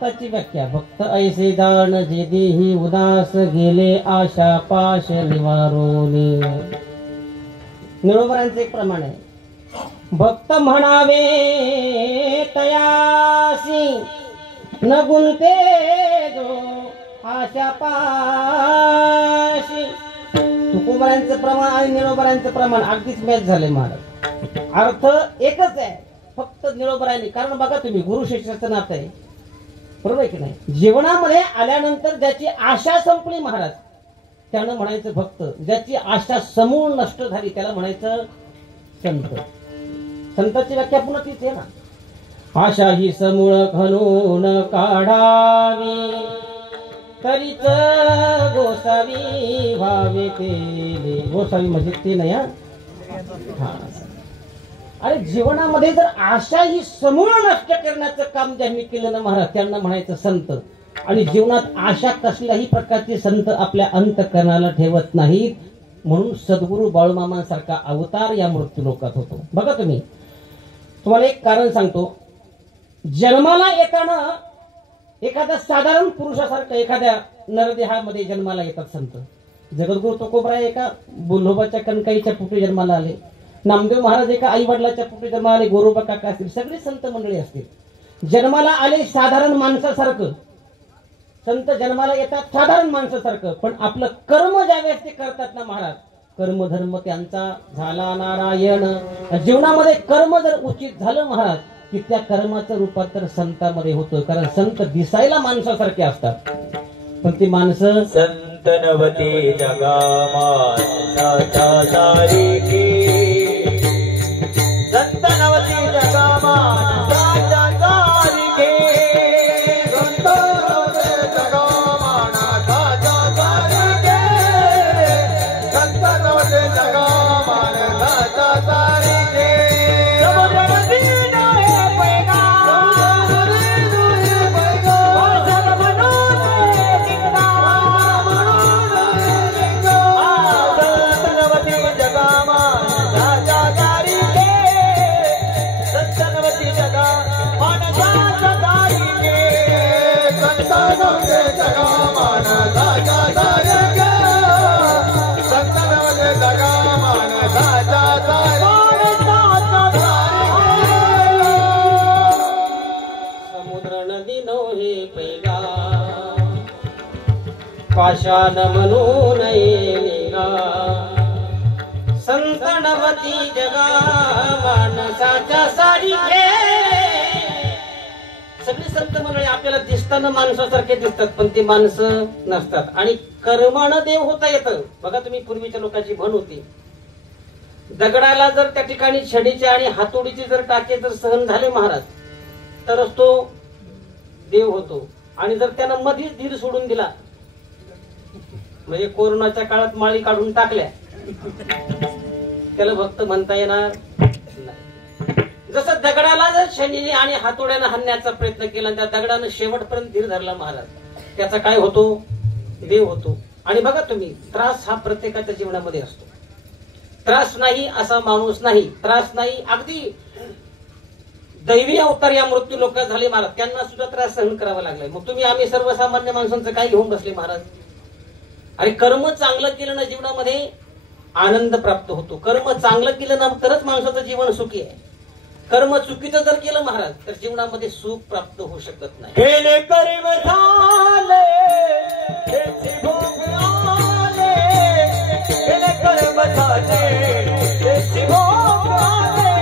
भक्ताची व्याख्या. भक्त ऐसे जाण जे देही उदास गेले आशा पाश निवारोनी. निळोबरांचे एक प्रमाण आहे. भक्त म्हणावे तयासी न गुंते जो आशा पाशी. तुकोबरांचं प्रमाण आणि निळोबरांचं प्रमाण अगदीच मॅच झाले महाराज. अर्थ एकच आहे फक्त निळोबरांनी. कारण बघा तुम्ही गुरु शिष्याचं नातं आहे बरोबर आहे की नाही. जीवनामध्ये आल्यानंतर ज्याची आशा संपली महाराज त्यानं म्हणायचं भक्त. ज्याची आशा समूळ नष्ट झाली त्याला म्हणायचं संत. संताची व्याख्या पुन्हा तीच आहे ना. आशा ही समूळ खणून काढावी तरीच गोसावी व्हावे केले. गोसावी म्हणजे ते नाही हा. अरे जीवनामध्ये जर आशा ही समूळ नष्ट करण्याचं काम ज्यांनी केलं ना महाराज त्यांना म्हणायचं संत. आणि जीवनात आशा कसल्याही प्रकारचे संत आपल्या अंतःकरणाला ठेवत नाहीत. म्हणून सद्गुरू बाळूमामांसारखा अवतार या मृत्यू लोकात होतो. बघा तुम्हाला एक कारण सांगतो. जन्माला येताना एखाद्या साधारण पुरुषासारखं एखाद्या नरदेहामध्ये जन्माला येतात संत. जगद्गुरु तुकोबरा एका बुल्होबाच्या कणकाईच्या पोटी जन्माला आले. नामदेव महाराज एका आई वडिलाच्या पोटी जन्माला आले. गोरोबा काका असतील सगळे संत मंडळी असतील. जन्माला आले साधारण माणसासारखं. संत जन्माला येतात साधारण माणसासारखं. पण आपलं कर्म ज्यावेळेस ते करतात ना महाराज कर्मधर्म त्यांचा झाला नारायण. जीवनामध्ये कर्म जर उचित झालं महाराज की त्या कर्माचं रूपांतर संतांमध्ये होतं. कारण संत दिसायला माणसासारखे असतात पण ती माणसं संत नवती जगामाता सारिके. संत नवती जगामाता सारिके. संत नवती जगामाता सारिके. संत नवती जगामाता सारिके. पाषाण म्हणून येगा संत नवती जगा माणसाच्या सारिखे. सगळी संत मंडळी आपल्याला दिसताना माणसासारखे दिसतात पण ते माणसं नसतात. आणि कर्मानं देव होता येतं. बघा तुम्ही पूर्वीच्या लोकांची म्हण होती दगडाला जर त्या ठिकाणी छडीचे आणि हातोडीचे जर टाके जर सहन झाले महाराज तरच तो देव होतो. आणि जर त्यानं मधीच धीर सोडून दिला म्हणजे कोरोनाच्या काळात माळी काढून टाकल्या त्याला भक्त म्हणता येणार नाही. जसं दगडाला जर शनीने आणि हातोड्यानं हाणण्याचा प्रयत्न केला त्या दगडानं शेवटपर्यंत धीर धरला महाराज त्याचा काय होतो देव होतो. आणि बघा तुम्ही त्रास हा प्रत्येकाच्या जीवनामध्ये असतो. त्रास नाही असा माणूस नाही. त्रास नाही अगदी दैवी अवतार या मृत्यू लोक झाले महाराज त्यांना सुद्धा त्रास सहन करावा लागलाय. मग तुम्ही आम्ही सर्वसामान्य माणसांचं काय घेऊन बसले महाराज. अरे कर्म चांगलं केलं ना जीवनामध्ये आनंद प्राप्त होतो. कर्म चांगलं केलं ना तरच माणसाचं जीवन सुखी आहे. कर्म चुकीचं जर केलं महाराज तर जीवनामध्ये सुख प्राप्त होऊ शकत नाही. केले कर्म झाले त्याचे भोग आले. केले कर्म झाले त्याचे भोग आले.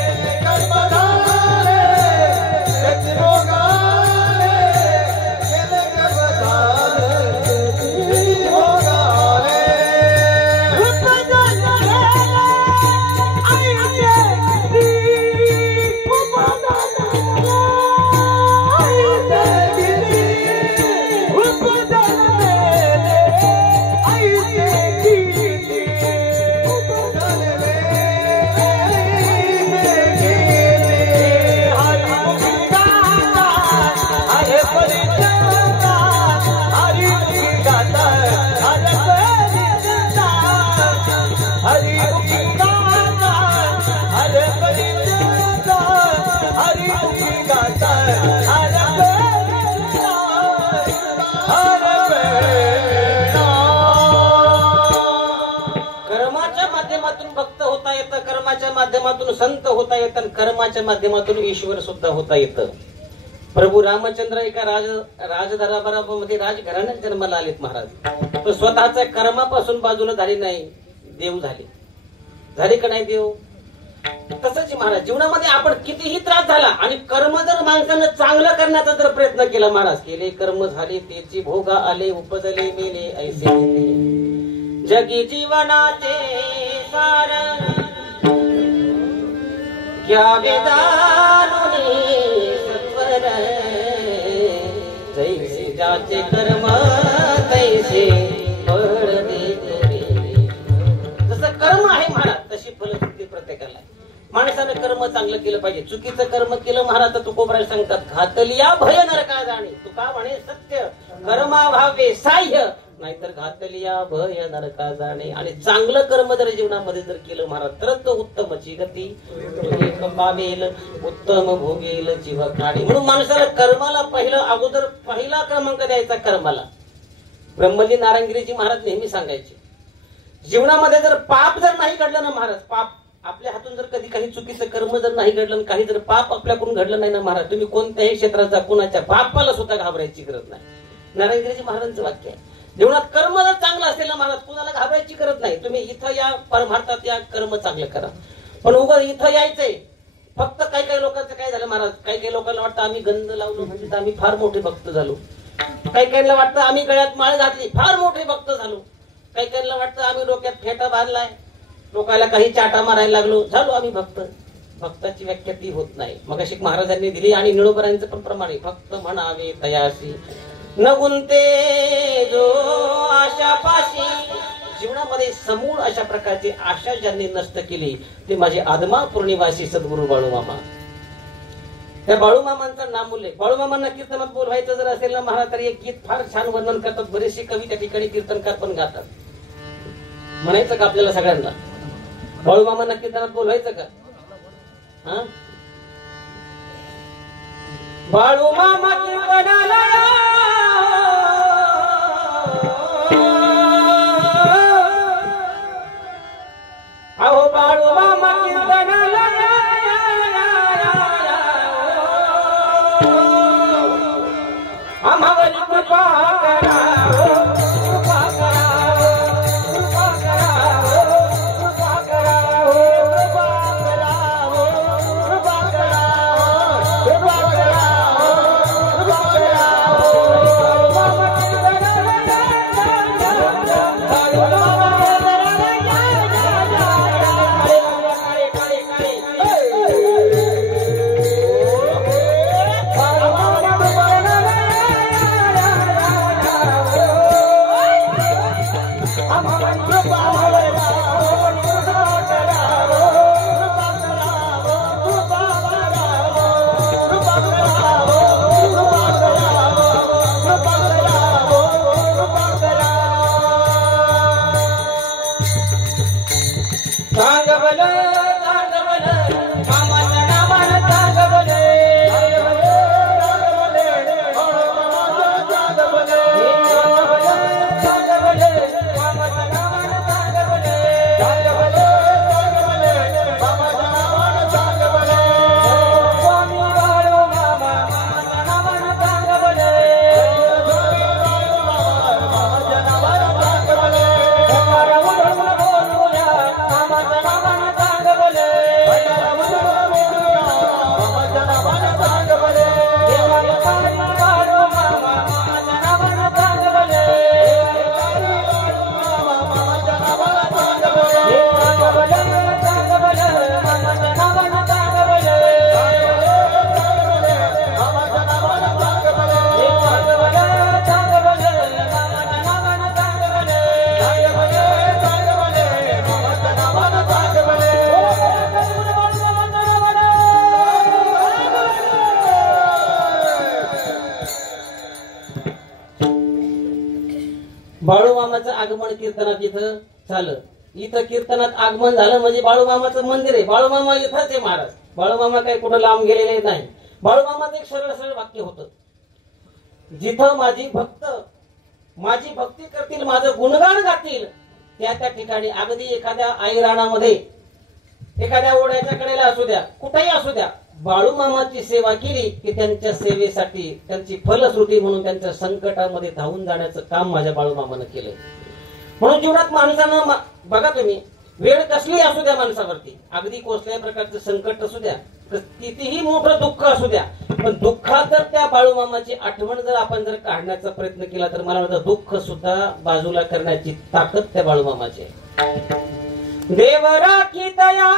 केले कर्म झाले त्याचे भोग आले. केले कर्म झाले त्याचे भोग आले. रूप झाले आईचे दीप बदलले. माध्यमातून संत होता येतं, कर्माच्या माध्यमातून ईश्वर सुद्धा होता येतं. प्रभू रामचंद्र एका राजदरबारामध्ये राजघराण्यात जन्माला आलेत महाराज. तो स्वतःच्या कर्मापासून बाजूला झाले नाही, देव झाले का नाही देव? तसंच महाराज जीवनामध्ये आपण कितीही त्रास झाला आणि कर्म जर माणसानं चांगलं करण्याचा जर प्रयत्न केला महाराज, केले कर्म झाले त्याची भोगा आले, उपजले मेले ऐसे जगी जीवनाचे सार घ्यावे जाणून सत्वर, जैसे ज्याचे कर्म तैसे फळ देते. जसं कर्म आहे महाराज तशी फलसिद्धी प्रत्येकाला. माणसानं कर्म चांगलं केलं पाहिजे. चुकीचं कर्म केलं महाराज तर तुकोबराय सांगतात, घातलिया भय नरका जाणे. तुका म्हणे सत्य कर्मा व्हावे साह्य, नाहीतर घातलिया भय नरका जाणे. आणि चांगलं कर्म जर जीवनामध्ये जर केलं महाराज तरच तो उत्तमची गती पावेल, उत्तम भोगेल जीव काढी. म्हणून माणसाला कर्माला पहिला क्रमांक द्यायचा कर्माला. ब्रह्मजी नारायणगिरीजी महाराज नेहमी सांगायचे, जीवनामध्ये जर पाप जर नाही घडलं ना महाराज, पाप आपल्या हातून जर कधी काही चुकीचं कर्म जर नाही घडलं, काही जर पाप आपल्याकडून घडलं नाही ना महाराज, तुम्ही कोणत्याही क्षेत्रात जा, कुणाच्या पापाला सुद्धा घाबरायची गरज नाही. नारायणगिरीजी महाराजांचं वाक्य आहे. जीवनात कर्म जर चांगलं असेल ना महाराज, कुणाला घाबरायची गरज नाही. तुम्ही इथं या, परमार्थात या, कर्म चांगलं करा. पण उगाच इथं यायचंय फक्त. काही काही लोकांचं काय झालं महाराज, काही काही लोकांना वाटतं आम्ही गंध लावलो म्हणजे आम्ही फार मोठे भक्त झालो. काही काहींना वाटतं आम्ही गळ्यात माळ घातली फार मोठे भक्त झालो. काही काहींना वाटतं आम्ही डोक्यात फेटा बांधलाय, लोकांना काही चाटा मारायला लागलो, झालो आम्ही भक्त. भक्ताची व्याख्या ती होत नाही. मग अशी महाराजांनी दिली. आणि निळोबरांचं पण प्रमाणे भक्त म्हणावे तयासी न गुंते जो आशापाशी. जीवनामध्ये समूळ अशा प्रकारची आशा ज्यांनी नष्ट केली ते माझे आदमापूर निवासी सद्गुरू बाळूमामा. त्या बाळूमामांचं नामूल्य. बाळूमामांना कीर्तनात बोलवायचं जर असेल ना महाराज तर एक गीत फार छान वर्णन करतात. बरेचसे कवी त्या ठिकाणी कीर्तनकार पण गातात. म्हणायचं का आपल्याला सगळ्यांना बाळूमामांना कीर्तनात बोलवायचं का? हा, बाळूमामा कीर्तनाला अहो बाळूमामा कीर्तनाला आम्हावर कृपा करा, कृपा करा, कृपा करा, कृपा करा, कृपा करा, कृपा करा, कृपा करा, कृपा करा. बाळूमामाचं आगमन कीर्तनात इथं झालं. इथं कीर्तनात आगमन झालं म्हणजे बाळूमामाचं मंदिर आहे. बाळूमामा इथंच आहे महाराज. बाळूमामा काही कुठं लांब गेलेले नाही. बाळूमामाचं एक सरळ सरळ वाक्य होतं, जिथं माझी भक्ती करतील, माझं गुणगान गातील, त्या ठिकाणी अगदी एखाद्या ऐराणामध्ये एखाद्या ओढ्याच्या कडेला असू द्या, कुठेही असू द्या, बाळूमामाची सेवा केली की त्यांच्या सेवेसाठी त्यांची फलश्रुती म्हणून त्यांच्या संकटामध्ये धावून जाण्याचं काम माझ्या बाळूमामानं केलंय. म्हणून जीवनात माणसानं बघा तुम्ही, वेळ कसली असू द्या माणसावरती, अगदी कोणत्याही प्रकारचं संकट असू द्या, कितीही मोठं दुःख असू द्या, पण दुःखात जर त्या बाळूमामाची आठवण जर आपण जर काढण्याचा प्रयत्न केला तर मला वाटतं दुःख सुद्धा बाजूला करण्याची ताकद त्या बाळूमामाची आहे. देव राखी दया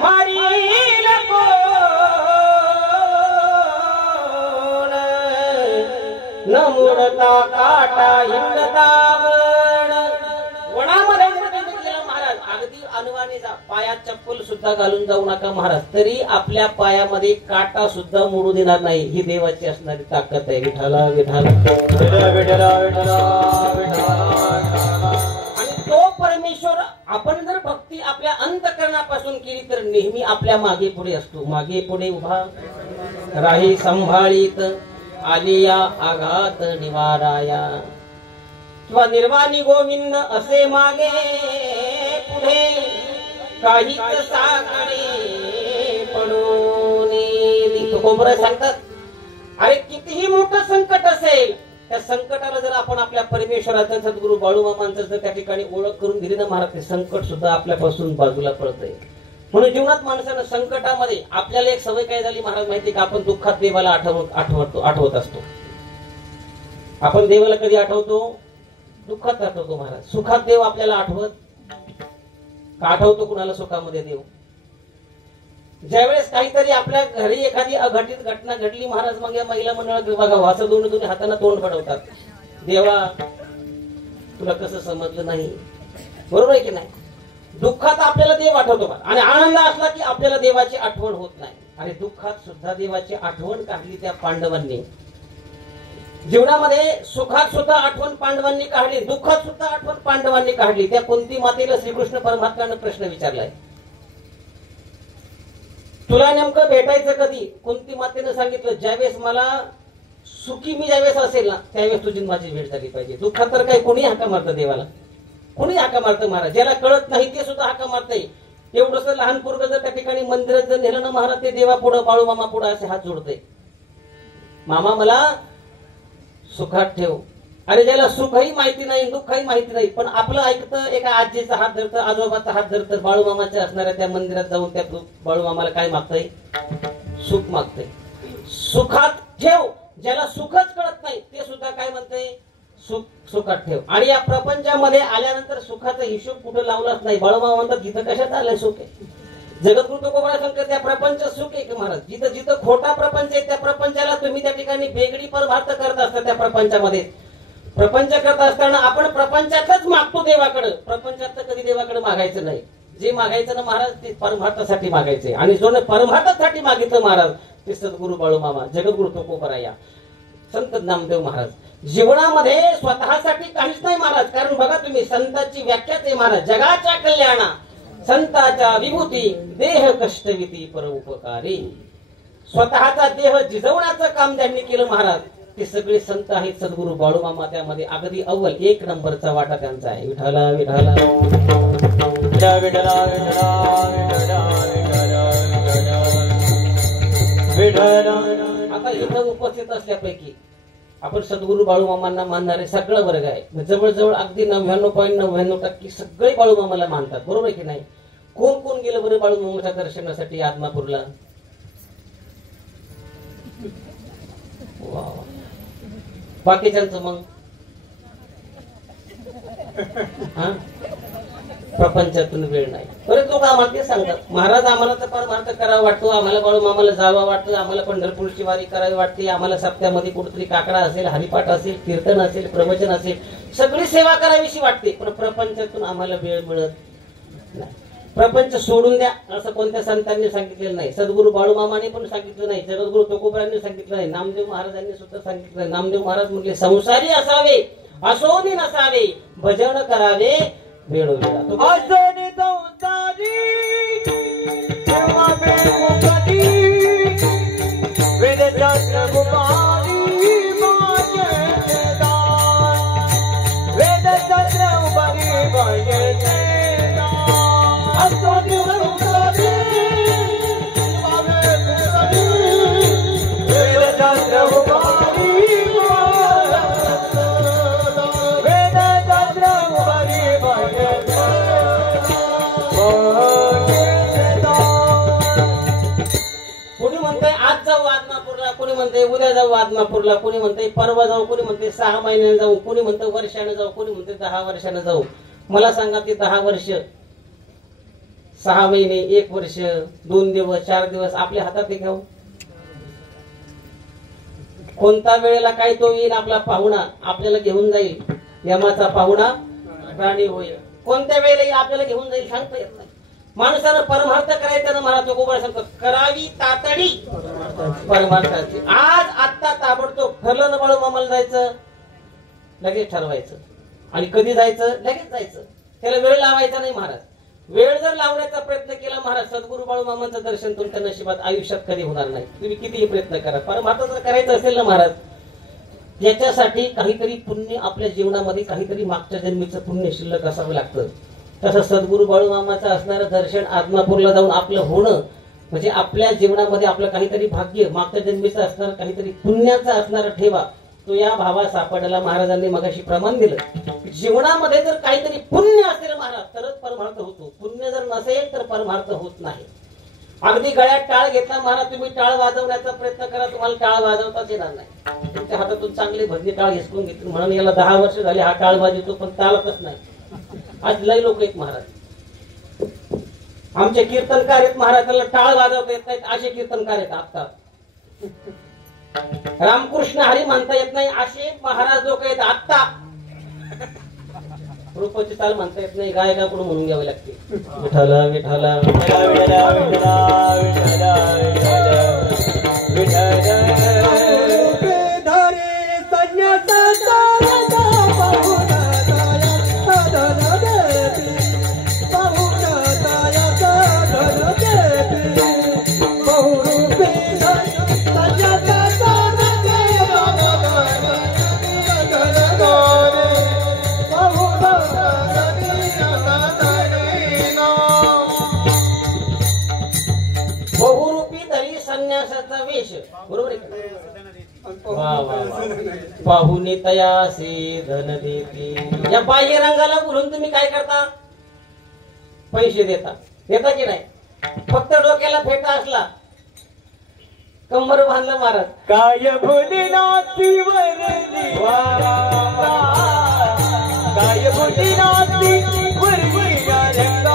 मारील कोण, न मुडता काटा हिंडतावण. वनामध्ये गेला महाराज, अगदी अनुवाने जा, पायात चप्पल सुद्धा घालून जाऊ नका महाराज, तरी आपल्या पायामध्ये काटा सुद्धा मोडू देणार नाही. ही देवाची असणारी ताकद आहे. विठाला विठाला आणि तो परमेश्वर आपण जर भक्ती आपल्या अंतःकरणापासून केली तर नेहमी आपल्या मागे पुढे असतो. मागे पुढे उभा राही संभाळीत, आलिया आघात निवाराया, किंवा निर्वाणी गोविंद असे मागे पुढे काहीच साकडे पडून. तुकोबरं सांगतात, अरे कितीही मोठं संकट असेल, त्या संकटाला जर आपण आपल्या परमेश्वराचं सद्गुरू बाळूमामांचं जर त्या ठिकाणी ओळख करून दिली ना महाराज, ते संकट सुद्धा आपल्यापासून बाजूला पडतंय. म्हणून जीवनात माणसानं संकटामध्ये आपल्याला एक सवय काय झाली महाराज माहिती का, आपण दुःखात देवाला आठवत असतो. आपण देवाला कधी आठवतो? दुःखात आठवतो महाराज. सुखात देव आपल्याला आठवत का? आठवतो कुणाला सुखामध्ये देव? ज्यावेळेस काहीतरी आपल्या घरी एखादी अघटित घटना घडली महाराज, मग या महिला मंडळात बघा वाचा दोन्ही हाताने तोंड पडवतात, देवा तुला कसं समजलं नाही. बरोबर आहे की नाही? दुःखात आपल्याला देव आठवतो आणि आनंद असला की आपल्याला देवाची आठवण होत नाही. आणि दुःखात सुद्धा देवाची आठवण काढली त्या पांडवांनी. जीवनामध्ये सुखात सुद्धा आठवण पांडवांनी काढली, दुःखात सुद्धा आठवण पांडवांनी काढली. त्या कुंती मातेला श्रीकृष्ण परमात्म्यानं प्रश्न विचारलाय, तुला नेमकं भेटायचं कधी? कुंती मातेनं सांगितलं, ज्यावेळेस मला सुखी मी ज्यावेळेस असेल ना त्यावेळेस तुझी माझी भेट झाली पाहिजे. दुःखात तर काही कोणी हाका मारतं देवाला, कोणी हाका मारतं महाराज. ज्याला कळत नाही ते सुद्धा हाका मारतंय. एवढंच लहान पोरग जर त्या ठिकाणी मंदिरात जर नेलं ना महाराज, ते देवा पुढं बाळूमामा पुढं असे हात जोडतंय, मामा मला सुखात ठेव. अरे ज्याला सुखही माहिती नाही दुःखही माहिती नाही, पण आपलं ऐकतं, एका आजीचा हात धरतं, आजोबाचा हात धरतं, बाळूमामाच्या असणाऱ्या त्या मंदिरात जाऊन त्या बाळूमामाला काय मागतंय? सुख मागतंय. सुखात ठेव. ज्याला सुखच कळत नाही ते सुद्धा काय म्हणतंय? सुखात ठेव. आणि या प्रपंचामध्ये आल्यानंतर सुखाचा हिशोब कुठं लावलाच नाही. बाळूमामा म्हणतात, जिथं कशात आलंय सुख आहे. जगद्गुरु तुकोबरा सांगतात, त्या प्रपंच सुख आहे की महाराज, जिथं जिथं खोटा प्रपंच आहे त्या प्रपंचाला तुम्ही त्या ठिकाणी वेगळी परमार्थ करत असता. त्या प्रपंचामध्ये प्रपंच करत असताना आपण प्रपंचातच मागतो देवाकडे, प्रपंचात कधी देवाकडे मागायचं नाही. जे मागायचं ना महाराज ते परमार्थासाठी मागायचे. आणि जो परमार्थासाठी मागितलं महाराज ते सद्गुरु बाळूमामा, जगद्गुरु तुकोबरा या संत नामदेव महाराज. जीवनामध्ये स्वतःसाठी काहीच नाही महाराज. कारण बघा तुम्ही, संतांची व्याख्याच आहे महाराज, जगाच्या कल्याणा संतांच्या विभूती देह कष्टविती परोपकारी. स्वतःचा देह जिजवण्याचं काम ज्यांनी केलं महाराज ते सगळे संत आहेत. सद्गुरू बाळूमामा त्यामध्ये अगदी अव्वल 1 नंबरचा वाटा त्यांचा आहे. विठाला विठाला आता इथं उपस्थित असल्यापैकी आपण सद्गुरू बाळूमामांना मानणारे सगळं वर्ग आहे. जवळजवळ अगदी 99.99% सगळे बाळूमामाला मानतात. बरोबर की नाही? कोण कोण गेलं बरं बाळूमामाच्या दर्शनासाठी आदमापूरला? बाकीच्यांचं मग प्रपंचातून वेळ नाही. बरेच लोक आम्हाला ते सांगतात, महाराज आम्हाला तर परमार्थ करावा वाटतो, आम्हाला बाळूमामाला जावं वाटतं, आम्हाला पंढरपूरची वारी करावी वाटते, आम्हाला सप्त्यामध्ये कुठेतरी काकडा असेल, हरिपाठ असेल, कीर्तन असेल, प्रवचन असेल, सगळी सेवा करावीशी वाटते, पण प्रपंचातून आम्हाला वेळ मिळत नाही. प्रपंच सोडून द्या असं कोणत्या संतांनी सांगितलेलं नाही. सद्गुरू बाळूमामाने पण सांगितलं नाही, जगद्गुरु तुकोबरांनी सांगितलं नाही, नामदेव महाराजांनी सुद्धा सांगितलं नाही. नामदेव महाराज म्हटले, संसारी असावे असोनी नसावे, भजन करावे वेळोवेळा. म्हणते उद्या जाऊ आदमापूरला, कोणी म्हणते परवा जाऊ, कोणी म्हणते 6 महिन्याने जाऊ, कोणी म्हणते वर्षाने जाऊ, कोणी म्हणते 10 वर्षाने जाऊ. मला सांगा ते 10 वर्ष, 6 महिने, 1 वर्ष, 2 दिवस, 4 दिवस आपल्या हातात आहे का? कोणता वेळेला काय तो येईल आपला पाहुणा, आपल्याला घेऊन जाईल. यमाचा पाहुणा प्राणी होईल. कोणत्या वेळेला येईल आपल्याला घेऊन जाईल सांगता येत नाही. माणसानं परमार्थ करायचा ना, मला तो गोबळ सांगतो करावी तातडी परमार्थाची. आज आत्ता ताबडतोब ठरलं ना बाळू मामाला जायचं, लगेच ठरवायचं. आणि कधी जायचं, लगेच जायचं. त्याला वेळ लावायचा नाही महाराज. वेळ जर लावण्याचा प्रयत्न केला महाराज, सद्गुरू बाळू मामांचं दर्शन तुमच्या नशिबात आयुष्यात कधी होणार नाही. तुम्ही कितीही प्रयत्न करा. परमार्थ जर करायचं असेल ना महाराज, याच्यासाठी काहीतरी पुण्य आपल्या जीवनामध्ये, काहीतरी मागच्या जन्मीचं पुण्य शिल्लक असावं लागतं. तसं सद्गुरू बाळू मामाचं असणारं दर्शन आदमापूरला जाऊन आपलं होणं म्हणजे आपल्या जीवनामध्ये आपलं काहीतरी भाग्य, मागच्या जन्मीचं असणारं काहीतरी पुण्याचं असणारं ठेवा, तो या भावा सापडला. महाराजांनी मगाशी प्रमाण दिलं. जीवनामध्ये जर काहीतरी पुण्य असेल महाराज तरच परमार्थ होतो. पुण्य जर नसेल तर परमार्थ होत नाही. अगदी गळ्यात टाळ घेतला महाराज, तुम्ही टाळ वाजवण्याचा प्रयत्न करा, तुम्हाला टाळ वाजवताच येणार नाही. तुमच्या हातातून चांगले भजनी टाळ हिसकून घेतले म्हणून याला 10 वर्ष झाली हा टाळ वाजवतो पण चालतच नाही. आज लय लोक आहेत महाराज, आमचे कीर्तनकार आहेत महाराज, त्याला टाळ वाजवता येत नाहीत असे कीर्तनकार आहेत. आता रामकृष्ण हरी म्हणता येत नाही असे महाराज लोक आहेत. आत्ता रूपाची चाल म्हणता येत नाही, गायकाकडून म्हणून घ्यावे लागते. विठाला विठाला विठाला विठाला विठाला विठाला संन्यासाचा वेश. बरोबर आहे का? पाहुणे तयासे धन देते. या बाह्य रंगाला बोलून तुम्ही काय करता? पैसे देता. देता की नाही? फक्त डोक्याला फेटा असला, कंबर बांधलं महाराज, काय भोलेनाथी वरली काय भोलेनाथी वरली रंगा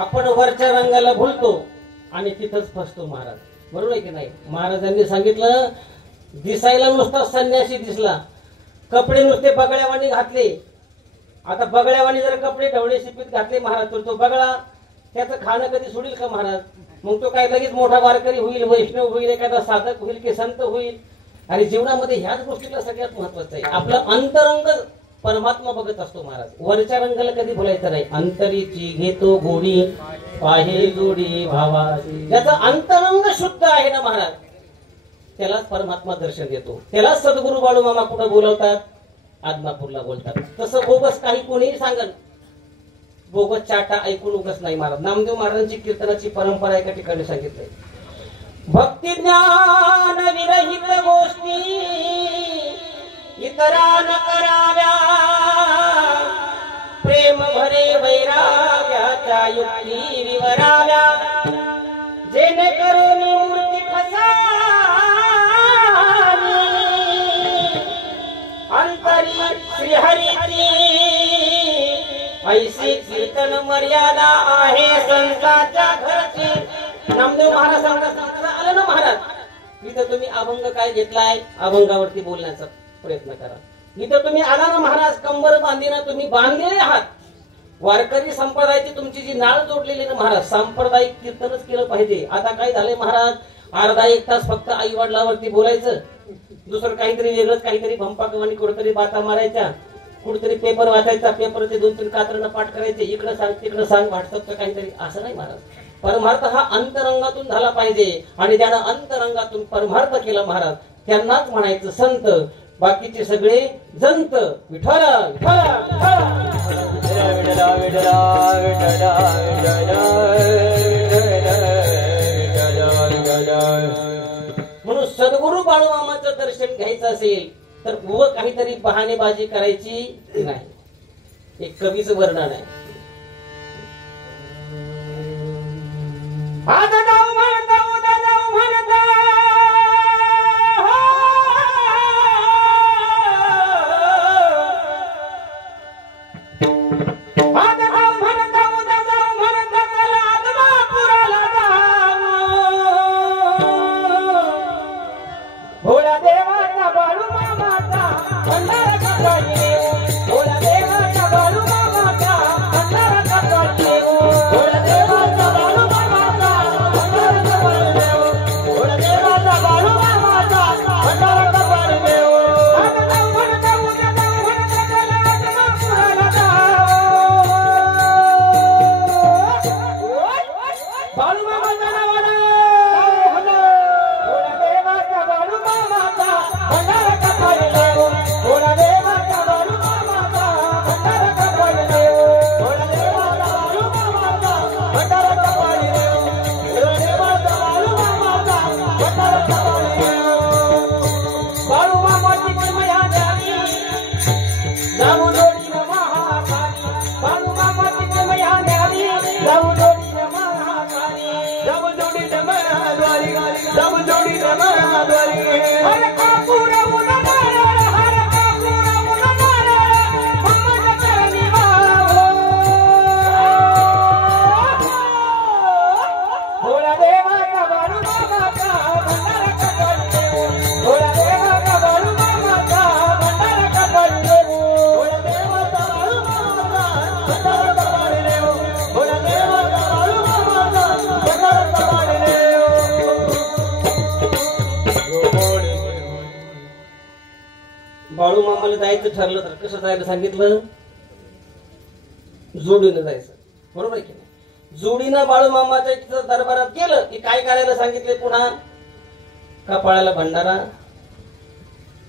आपण वरच्या रंगाला भुलतो आणि तिथंच फसतो महाराज. बरोबर आहे की नाही? महाराजांनी सांगितलं दिसायला नुसता संन्यासी दिसला, कपडे नुसते बगड्यावानी घातले. आता बगड्यावानी जर कपडे ढवळे शिपीत घातले महाराज तर तो बगडा त्याचं खाणं कधी सोडील का महाराज? मग तो काय लगेच मोठा वारकरी होईल, वैष्णव होईल, एखादा साधक होईल की संत होईल? आणि जीवनामध्ये ह्याच गोष्टीला सगळ्यात महत्वाचं आहे. आपलं अंतरंग परमात्मा बघत असतो महाराज. वरच्या रंगाला कधी बोलायचं नाही. अंतरीची घेतो गोडी पाहे जोडी भावा. ज्याचा अंतरंग शुद्ध आहे ना महाराज त्यालाच परमात्मा दर्शन देतो. त्यालाच सद्गुरू बाळू मामा कुठं बोलवतात? आदमापूरला बोलतात. तसं बोगस काही कोणीही सांगल, बोगस चाटा ऐकून उगस नाही महाराज. नामदेव महाराजांची कीर्तनाची परंपरा एका ठिकाणी सांगितलंय, भक्ती ज्ञान विरहित गोष्टी इतरान कराव्या, प्रेम भरे वैराग्याच्या युक्ती विवराव्या, जेणेकरून मूर्ती ठसावी अंतरी श्रीहरीची. ऐसी कीर्तन मर्यादा आहे संतांच्या घरची. नामदेव महाराज सांगतात आलं ना महाराज, इथं तुम्ही अभंग काय घेतलाय, अभंगावरती बोलण्याचा प्रयत्न करा. इथं तुम्ही आला ना महाराज, कंबर बांधीना तुम्ही बांधलेले आहात, वारकरी संप्रदायाची तुमची जी नाळ जोडलेली ना महाराज, सांप्रदायिक कीर्तनच केलं पाहिजे. आता काय झालंय महाराज, अर्धा एक तास फक्त आई वडिलावरती बोलायचं, दुसरं काहीतरी वेगळंच, काहीतरी भंपाकवाणी कुठेतरी बाता मारायच्या, कुठेतरी पेपर वाचायचा, पेपरचे 2-3 कात्रणं पाठ करायचे, इकडं सांग तिकडं सांग, व्हॉट्सअपचं काहीतरी. असं नाही महाराज. परमार्थ हा अंतरंगातून झाला पाहिजे आणि ज्यानं अंतरंगातून परमार्थ केला महाराज त्यांनाच म्हणायचं संत. बाकीचे सगळे जंत. विठ्ठल म्हणून सद्गुरु बाळूमामाचं दर्शन घ्यायचं असेल तर व काहीतरी बहाणेबाजी करायची नाही. एक कवीचं वर्णन आहे. आज जाऊ म्हणता उद्या जाऊ म्हणता आज जाऊ म्हणता उद्या जाऊ म्हणता चला आदमापुराला जाऊ. भोळा देवाचा बाळूमामाचा भंडारा कपाळी नेऊ. भोळा देवाचा बाळूमामाचा भंडारा कपाळी नेऊ. भोळा देवाचा बाळूमामाचा भंडारा कपाळी नेऊ. भोळा देवाचा बाळूमामाचा भंडारा कपाळी नेऊ. आज जाऊ म्हणता उद्या जाऊ म्हणता चला आदमापुराला जाऊ. बाळूमामाच्या नावानं भोळा देवाचा बाळूमामाचा भंडारा कपाळी नेऊ. भोळा देवाचा बाळूमामाचा भंडारा कपाळी नेऊ. भोळा देवाचा बाळूमामाचा भंडारा कपाळी नेऊ. भोळा देवाचा बाळूमामाचा भंडारा कपाळी नेऊ. बाळूमामाची महिमा द्यावी जाऊ जोडीनं महाकाली. बाळूमामाची महिमा द्यावी जाऊ जोडीनं महाकाली. जाऊ जोडीनं महाद्वारी, जाऊ जोडीनं महाद्वारी. हर कापूरवून नारळ, हर कापूरवून नारळ, मामाच्या चरणी वाहो. भोळा देवाचा बाळूमामाचा भंडारा कपाळी नेऊ. भोळा देवाचा बाळूमामाचा भंडारा कपाळी नेऊ. भोळा देवाचा बाळूमामाचा भंडारा कपाळी नेऊ. भोळा देवाचा बाळूमामाचा भंडारा कपाळी नेऊ. बाळूमामाला जायचं ठरलं तर कसं जायला सांगितलं? जोडीनं जायचं. बरोबर आहे की नाही? जोडीनं बाळूमामाच्या तिथं दरबारात गेलं की काय करायला सांगितले? पुन्हा कपाळाला भंडारा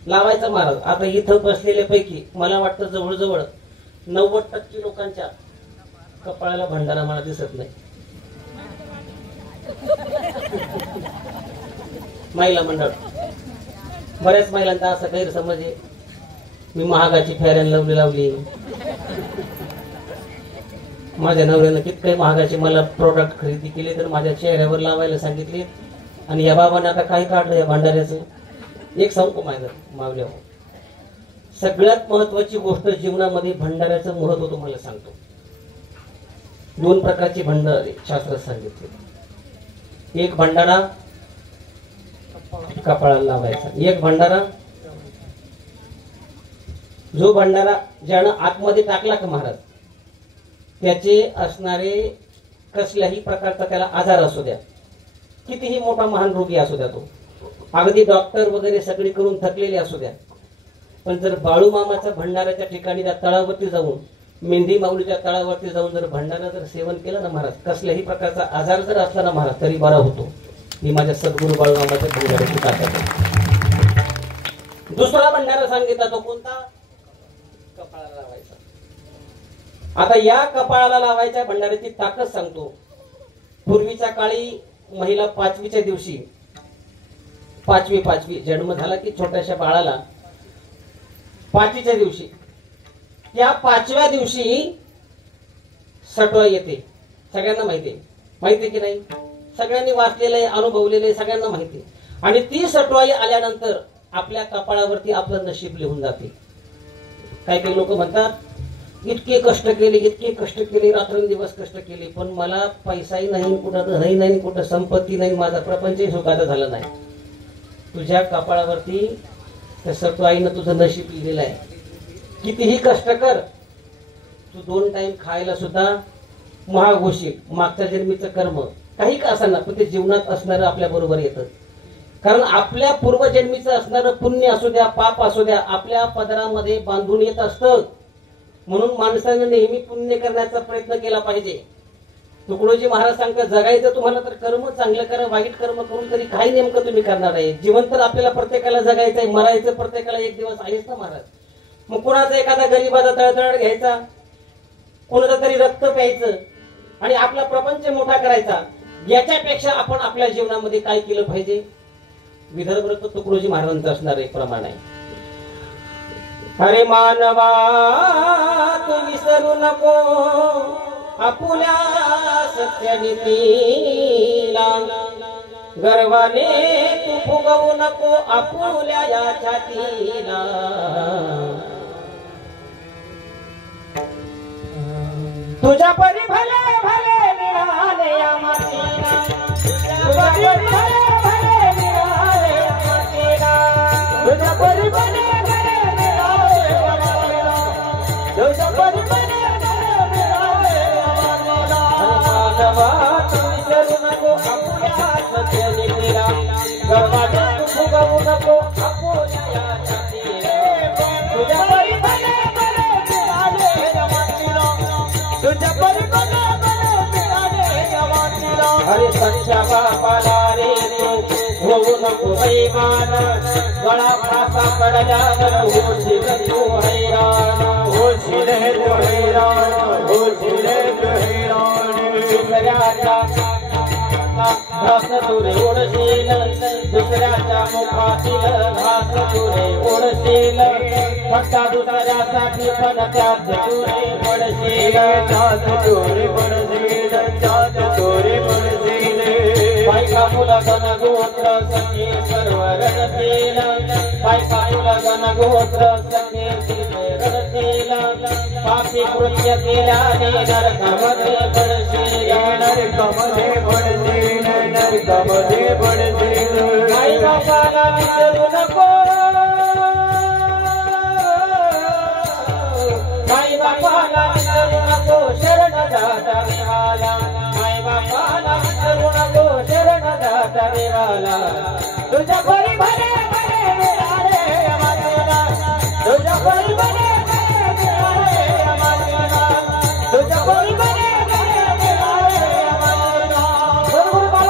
लावायचा महाराज. आता इथं बसलेल्या पैकी मला वाटतं जवळजवळ 90% लोकांच्या कपाळाला भंडारा मला दिसत नाही. महिला मंडळ, बऱ्याच महिलांचा असा गैरसमज आहे, मी महागाची फेऱ्यान लावली, माझ्या नवऱ्यानं कितके महागाचे मला प्रोडक्ट खरेदी केले तर माझ्या चेहऱ्यावर लावायला सांगितले आणि या बाबाने आता काय काढलं या भंडाऱ्याचं. एक सांगू मावल्या, सगळ्यात महत्वाची गोष्ट जीवनामध्ये भंडाऱ्याचं महत्व तुम्हाला सांगतो. 2 प्रकारची भंडारे शास्त्रात सांगितले. एक भंडारा कपाळाला लावायचा, एक भंडारा जो भंडारा ज्यानं आतमध्ये टाकला का महाराज त्याचे असणारे कसल्याही प्रकारचा त्याला आजार असू द्या, कितीही मोठा महान रोगी असू द्या, तो अगदी डॉक्टर वगैरे सगळी करून थकलेले असू द्या, पण जर बाळूमामाच्या भंडाऱ्याच्या ठिकाणी त्या तळावरती जाऊन, मेंढी माऊलीच्या तळावरती जाऊन जर भंडारा जर सेवन केलं ना महाराज, कसल्याही प्रकारचा आजार जर असला ना महाराज तरी बरा होतो. ही माझ्या सद्गुरू बाळूमामाच्या भंडाऱ्याची ताकद आहे. दुसरा भंडारा सांगितला तो कोणता? कपाळाला लावायचा. आता या कपाळाला लावायच्या भंडाऱ्याची ताकद सांगतो. पूर्वीच्या काळी महिला 5वीच्या दिवशी, पाचवी जन्म झाला की छोट्याशा बाळाला 5वीच्या दिवशी, त्या 5व्या दिवशी सटवा येते. सगळ्यांना माहिती की नाही? सगळ्यांनी वाचलेलं आहे, अनुभवलेलं आहे, सगळ्यांना माहिती आहे. आणि ती सटवाई आल्यानंतर आपल्या कपाळावरती आपलं नशीब लिहून जाते. काही लोक म्हणतात इतके कष्ट केले, रात्रंदिवस कष्ट केले, पण मला पैसाही नाही, कुठं धनही नाही, कुठं संपत्ती नाही, माझा प्रपंचही सुखाचा झाला नाही. तुझ्या कपाळावरती त्या सटवाईनं तुझं नशीब लिहिलेलं आहे. कितीही कष्ट कर, तू 2 टाइम खायला सुद्धा महाग होशील. मागच्या जन्मीचं कर्म काही का असणार पण ते जीवनात असणारं आपल्या बरोबर येतं. कारण आपल्या पूर्वजन्मीचं असणारं पुण्य असू द्या पाप असू द्या आपल्या पदरामध्ये बांधून येत असतं. म्हणून माणसाने नेहमी पुण्य करण्याचा प्रयत्न केला पाहिजे. तुकडोजी महाराज सांगतात जगायचं तुम्हाला तर कर्म चांगलं करा, वाईट कर्म करून तरी काही नेमकं तुम्ही करणार आहे. जीवन तर आपल्याला प्रत्येकाला जगायचंय, मरायचं प्रत्येकाला एक दिवस आहेच ना महाराज. मग कोणाचा एखादा गरीबाचा तळतळ घ्यायचा, कोणाचं तरी रक्त प्यायचं आणि आपला प्रपंच मोठा करायचा, याच्यापेक्षा आपण आपल्या जीवनामध्ये काय केलं पाहिजे. विदर्भ रत्न तुकडोजी महाराजांचं असणार एक प्रमाण आहे. अरे मानवा तू विसरू नको आपुल्या सत्यनीतीला, गर्वाने तू फुगवू नको आपुल्या या छातीला. तुझ्या परी भले भले मिळाले या मातीला, तुझ्या परी भले भले मिळाले या मातीला, तुझ्या परी भले भले मिळाले या मातीला, तुझ्या परी भले भले मिळाले या मातीला. मानवा तू विसरू नको आपुल्या सत्यनीतीला, गर्वाने तू फुगवू नको आपुल्या या छातीला. तुझ्या परी भले भले मिळाले या मातीला, तुझ्या परी भले भले मिळाले या मातीला. अरे संशा बापाला रे तू होऊ नको बैमान, गळा फासा पडल्यावर होशील तू हैराण, होशील तू हैराण, होशील तू हैराण. दुसऱ्याच्या घास तुरे ओढशील, दुसऱ्याच्या मुखातील घास तुरे ओढशील, फक्त दुसऱ्यासाठी पण त्यात तुरे पडशील, त्यात तुरे पडशील, त्यात तुरे पडशील. बायका मुला गण गोत्र सखे सर्व रणतील, बायका मुला गण गोत्र सखे रणतील. पापी कृत्य केल्याने नरकामध्ये पडशील, नरकामध्ये पडशील, नरकामध्ये पडशील. आई बापाला विसरू नको, आई बापाला विसरू नको शरण दाता देवाला, आई बापाला विसरू नको शरण दाता देवाला. तुझ्या परी भले भले मिळाले या मातीला, तुझ्या परी भले भले मिळाले या मातीला, तुझ्या परी भले भले मिळाले या मातीला. बरोबर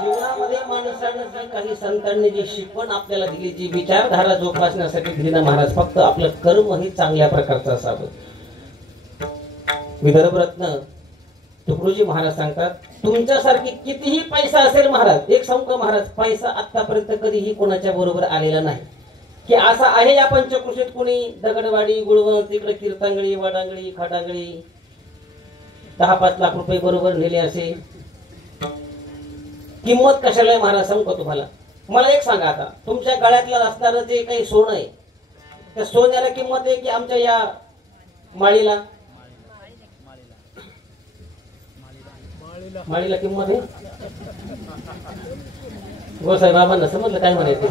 जीवनामध्ये माणसानं जी काही संतांनी जी शिकवण आपल्याला दिली, जी विचारधारा जोपासण्यासाठी दिली ना महाराज, फक्त आपलं कर्म हे चांगल्या प्रकारचं असावं. विदर्भ रत्न तुकडोजी महाराज सांगतात तुमच्यासारखी कितीही पैसा असेल महाराज, एक सांगतो महाराज, पैसा आतापर्यंत कधीही कोणाच्या बरोबर आलेला नाही की असा आहे या पंचकृषीत कोणी दगडवाडी गुळवंत इकडे कीर्तांगळी वाडांगळी खाडांगळी 10-5 लाख रुपये बरोबर नेले असे. किंमत कशाला आहे महाराज सांगतो तुम्हाला. मला एक सांगा, आता तुमच्या गळ्यातलं असणारं जे काही सोनं आहे त्या सोन्याला किंमत आहे की आमच्या या माळीला, माळीला किंमत आहे. गोसाई बाबांना समजलं काय म्हणायचं.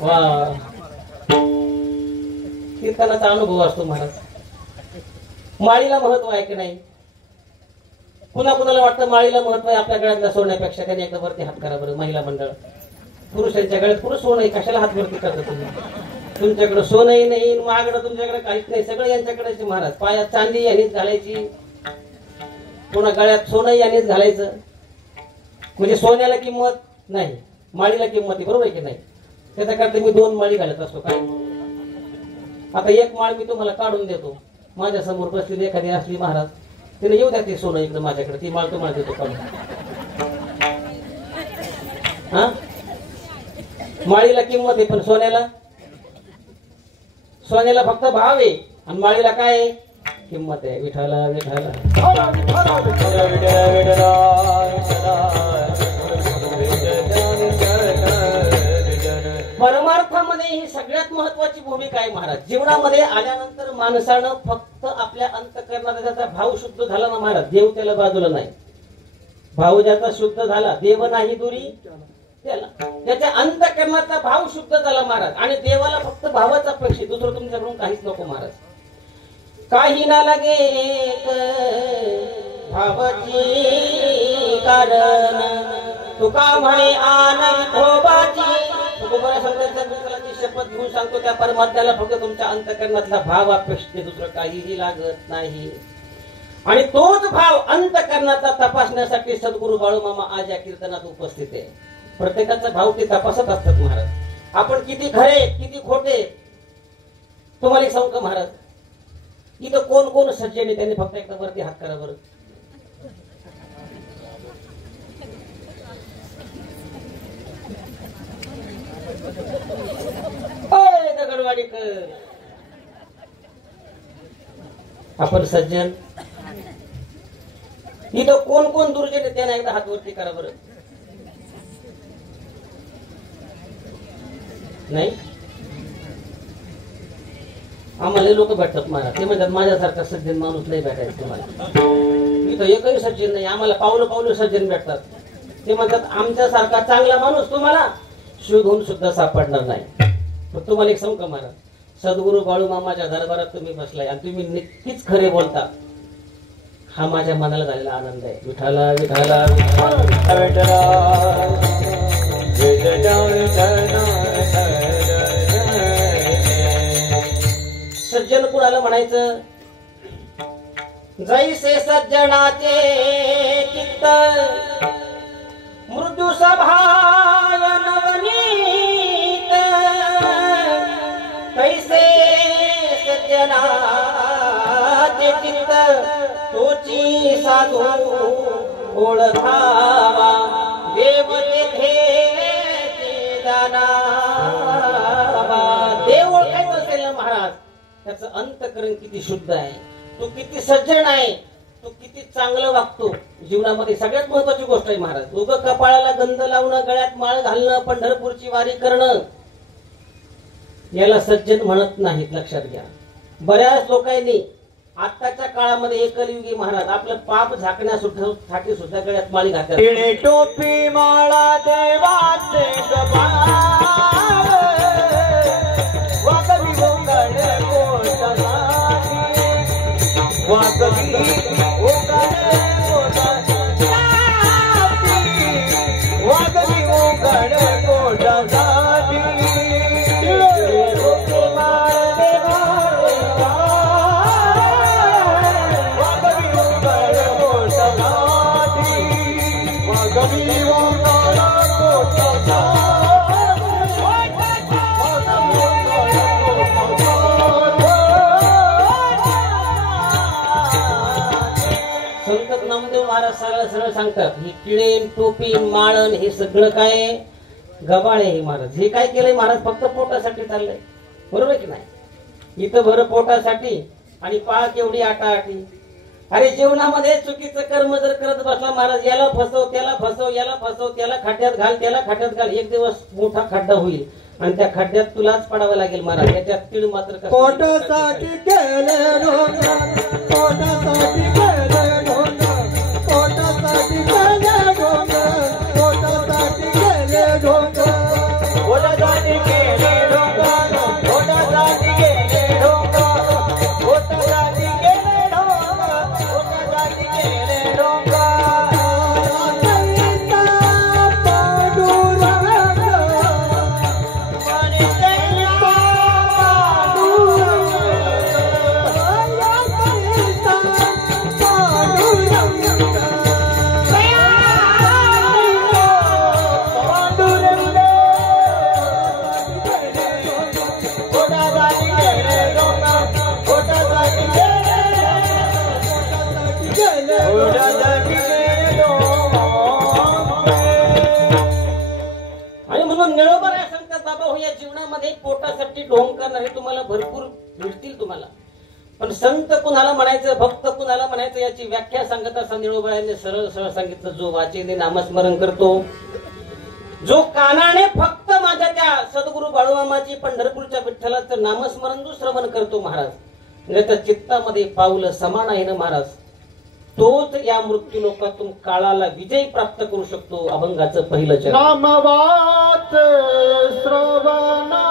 वा कीर्तनाचा अनुभव असतो महाराज. माळीला महत्व आहे की नाही. पुन्हा कुणाला वाटतं माळीला महत्व आहे आपल्या गळ्यातल्या सोन्यापेक्षा, त्याने एकदा वरती हात करा बरं. महिला मंडळ, पुरुषांच्या गळ्यात पुरुष सोनं आहे, कशाला हात वरती करता तुम्ही. तुमच्याकडे सोनंही नाही, महागडं तुमच्याकडे काहीच नाही, सगळं यांच्याकडेच महाराज. पायात चांदी यांनीच घालायची, पुन्हा गळ्यात सोनं यांनीच घालायचं. म्हणजे सोन्याला किंमत नाही, माळीला किंमत आहे. बरोबर आहे की नाही. त्याच्याकरता मी 2 माळी घालत असतो. काय आता एक माळ मी तुम्हाला काढून देतो, माझ्या समोर बसलेली एखादी असली महाराज, तिने येऊ द्या ते सोनं इकडे माझ्याकडे, ती माळ तुम्हाला देतो काढून. हा माळीला किंमत आहे पण सोन्याला फक्त भाव आहे आणि माळीला काय आहे किंमत आहे. विठाला विठाला परमार्थामध्ये ही सगळ्यात महत्वाची भूमिका आहे महाराज. जीवनामध्ये आल्यानंतर माणसानं फक्त आपल्या अंतःकरणाचा त्याचा भाव शुद्ध झाला ना महाराज, देव त्याला बाजूला नाही. भाव ज्याचा शुद्ध झाला, देव नाही दुरी त्याला त्याच्या अंतःकरणाचा भाव शुद्ध झाला महाराज. आणि देवाला फक्त भावाचा अपेक्षित, दुसरं तुमच्याकडून काहीच नको महाराज. काही ना लागे एक भावाची कारण तुका म्हणे आनंद भोबाची. तुकोबरा संतांची शपथ घेऊन सांगतो, त्या परमात्म्याला फक्त तुमच्या अंतःकरणातला भाव अपेक्षित, दुसरं काहीही लागत नाही. आणि तोच भाव अंतःकरणाचा तपासण्यासाठी सद्गुरू बाळूमामा आज या कीर्तनात उपस्थित आहे. प्रत्येकाचा भाव ते तपासत असतात महाराज. आपण किती खरे किती खोटे. तुम्हाला एक सांगू का महाराज, इथं कोण कोण सज्जन आहे त्यांनी फक्त एकदा वरती हात करा बरं. दगडवाडीकर आपण सज्जन. इथं कोण कोण दुर्जन आहे त्यांना एकदा हात वरती करा बरं. नाही, आम्हाला लोक भेटतात महाराज. ते म्हणतात माझ्यासारखा सज्जन माणूस नाही भेटायचं तुम्हाला. इथं एकही सज्जन नाही. आम्हाला पावलं पावलं सज्जन भेटतात. ते म्हणतात आमच्यासारखा चांगला माणूस तुम्हाला शोधून सुद्धा सापडणार नाही. पण तुम्हाला एक सांगू का महाराज, सद्गुरू बाळूमामाच्या दरबारात तुम्ही बसलाय आणि तुम्ही नक्कीच खरे बोलता. हा माझ्या मनाला झालेला आनंद आहे. विठाला विठाला सज्जन कुणाला म्हणायचं, जैसे सज्जनाचे चित्त मृत्यू सभाय नवनीत, कैसे सज्जनाचे चित्त तोची साधू ओळखावा, देव तेथे जाणावा. देव ओळखायचं असेल ना महाराज, त्याचं अंतःकरण किती शुद्ध आहे, तो किती सज्जन आहे, तो किती चांगलं वागतो जीवनामध्ये. सगळ्यात महत्वाची गोष्ट आहे महाराज. उग कपाळाला गंध लावणं, गळ्यात माळ घालणं, पंढरपूरची वारी करणं, याला सज्जन म्हणत नाहीत, लक्षात घ्या. बऱ्याच लोकांनी आताच्या काळामध्ये हे कलियुगी महाराज आपलं पाप झाकण्यासाठी सुद्धा गळ्यात माळी घातल्या. टोपी माळा देवाचे वागवी ओंगाडे पोटासाठी, वागवी ओंगाडे पोटासाठी, वागवी ओंगाडे पोटासाठी. संत नामदेव महाराज सरळ सरळ सांगतात, ही टिळेन टोपी माळण हे सगळं काय गबाळ आहे महाराज. हे काय केलंय महाराज, फक्त पोटासाठी चाललंय. बरोबर की नाही? इथं भर पोटासाठी आणि पाक एवढी आटाआटी. अरे जीवनामध्ये चुकीचं कर्म जर करत बसला महाराज, याला फसव त्याला फसव, याला फसव त्याला खड्ड्यात घाल, त्याला खड्ड्यात घाल, एक दिवस मोठा खड्डा होईल आणि त्या खड्ड्यात तुलाच पडावं लागेल महाराज. त्याच्यात तीळ मात्र पोटासाठी केले ढोंगा, पोटासाठी केले ढोंगा, पोटासाठी केले ढोंगा, पोटासाठी केले ढोंगा, पोटासाठी केले ढोंगा, पोटासाठी केले ढोंगा, पोटासाठी केले ढोंगा, पोटासाठी केले ढोंगा. आणि म्हणून निळोबा राय सांगतात, बाबा हो या जीवनामध्ये पोटासाठी ढोंग करणारे तुम्हाला भरपूर भेटतील तुम्हाला. पण संत कुणाला म्हणायचं, भक्त कुणाला म्हणायचं याची व्याख्या सांगत असता निळोबाने सरळ सरळ सांगितलं, जो वाचेने नामस्मरण करतो, जो कानाने फक्त माझ्या त्या सद्गुरू बाळूमामाची पंढरपूरच्या विठ्ठलाचं नामस्मरण जो श्रवण करतो महाराज, त्याच्या चित्तामध्ये पाऊल समान आहे ना महाराज, तोच या मृत्यू लोकातून काळाला विजय प्राप्त करू शकतो. अभंगाचं पहिलं चरण. नामवाच श्रवणात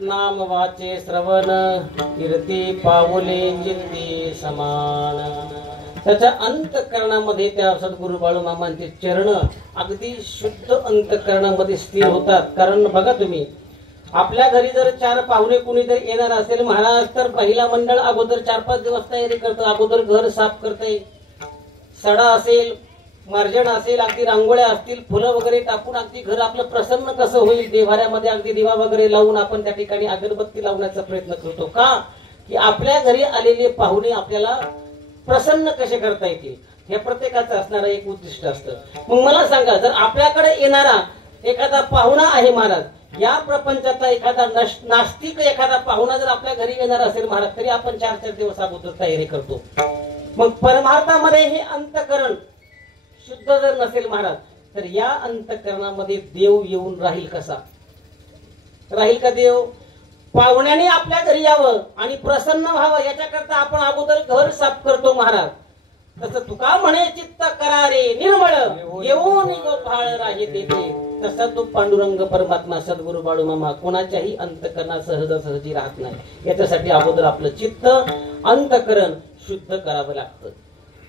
नाम वाचे श्रवण कीर्ती पाऊले चित्ती समान. त्याच्या अंतःकरणामध्ये त्या सद्गुरु बाळूमामांचे चरण अगदी शुद्ध अंतःकरणामध्ये स्थिर होतात. कारण बघा तुम्ही, आपल्या घरी जर 4 पाहुणे कुणी जर येणार असेल महाराज, तर पहिला मंडळ अगोदर 4-5 दिवस तयारी करतं. अगोदर घर साफ करते, सडा असेल, मार्जन असेल, अगदी रांगोळ्या असतील, फुलं वगैरे टाकून अगदी घर आपलं प्रसन्न कसं होईल, देवाऱ्यामध्ये अगदी दिवा वगैरे लावून आपण त्या ठिकाणी अगरबत्ती लावण्याचा प्रयत्न करतो. का की आपल्या घरी आलेले पाहुणे आपल्याला प्रसन्न कसे करता येतील हे प्रत्येकाचं असणारं एक उद्दिष्ट असतं. मग मला सांगा, जर आपल्याकडे येणारा एखादा पाहुणा आहे महाराज, या प्रपंचाचा एखादा नास्तिक एखादा पाहुणा जर आपल्या घरी येणार असेल महाराज, तरी आपण 4-4 दिवस अगोदर तयारी करतो. मग परमार्थामध्ये हे अंतःकरण शुद्ध जर नसेल महाराज, तर या अंतःकरणामध्ये देव येऊन राहील कसा? राहील का देव? पाहुण्याने आपल्या घरी यावं आणि प्रसन्न व्हावं याच्याकरता आपण अगोदर घर साफ करतो महाराज. तसं तुका म्हणे चित्त करारे निर्मळ येऊन गोपाळ राहे तेथे. तसा तो पांडुरंग परमात्मा सद्गुरु बाळूमामा कोणाच्याही अंतःकरणात सहजासहजी राहत नाही. याच्यासाठी अगोदर आपलं चित्त अंतःकरण शुद्ध करावं लागतं.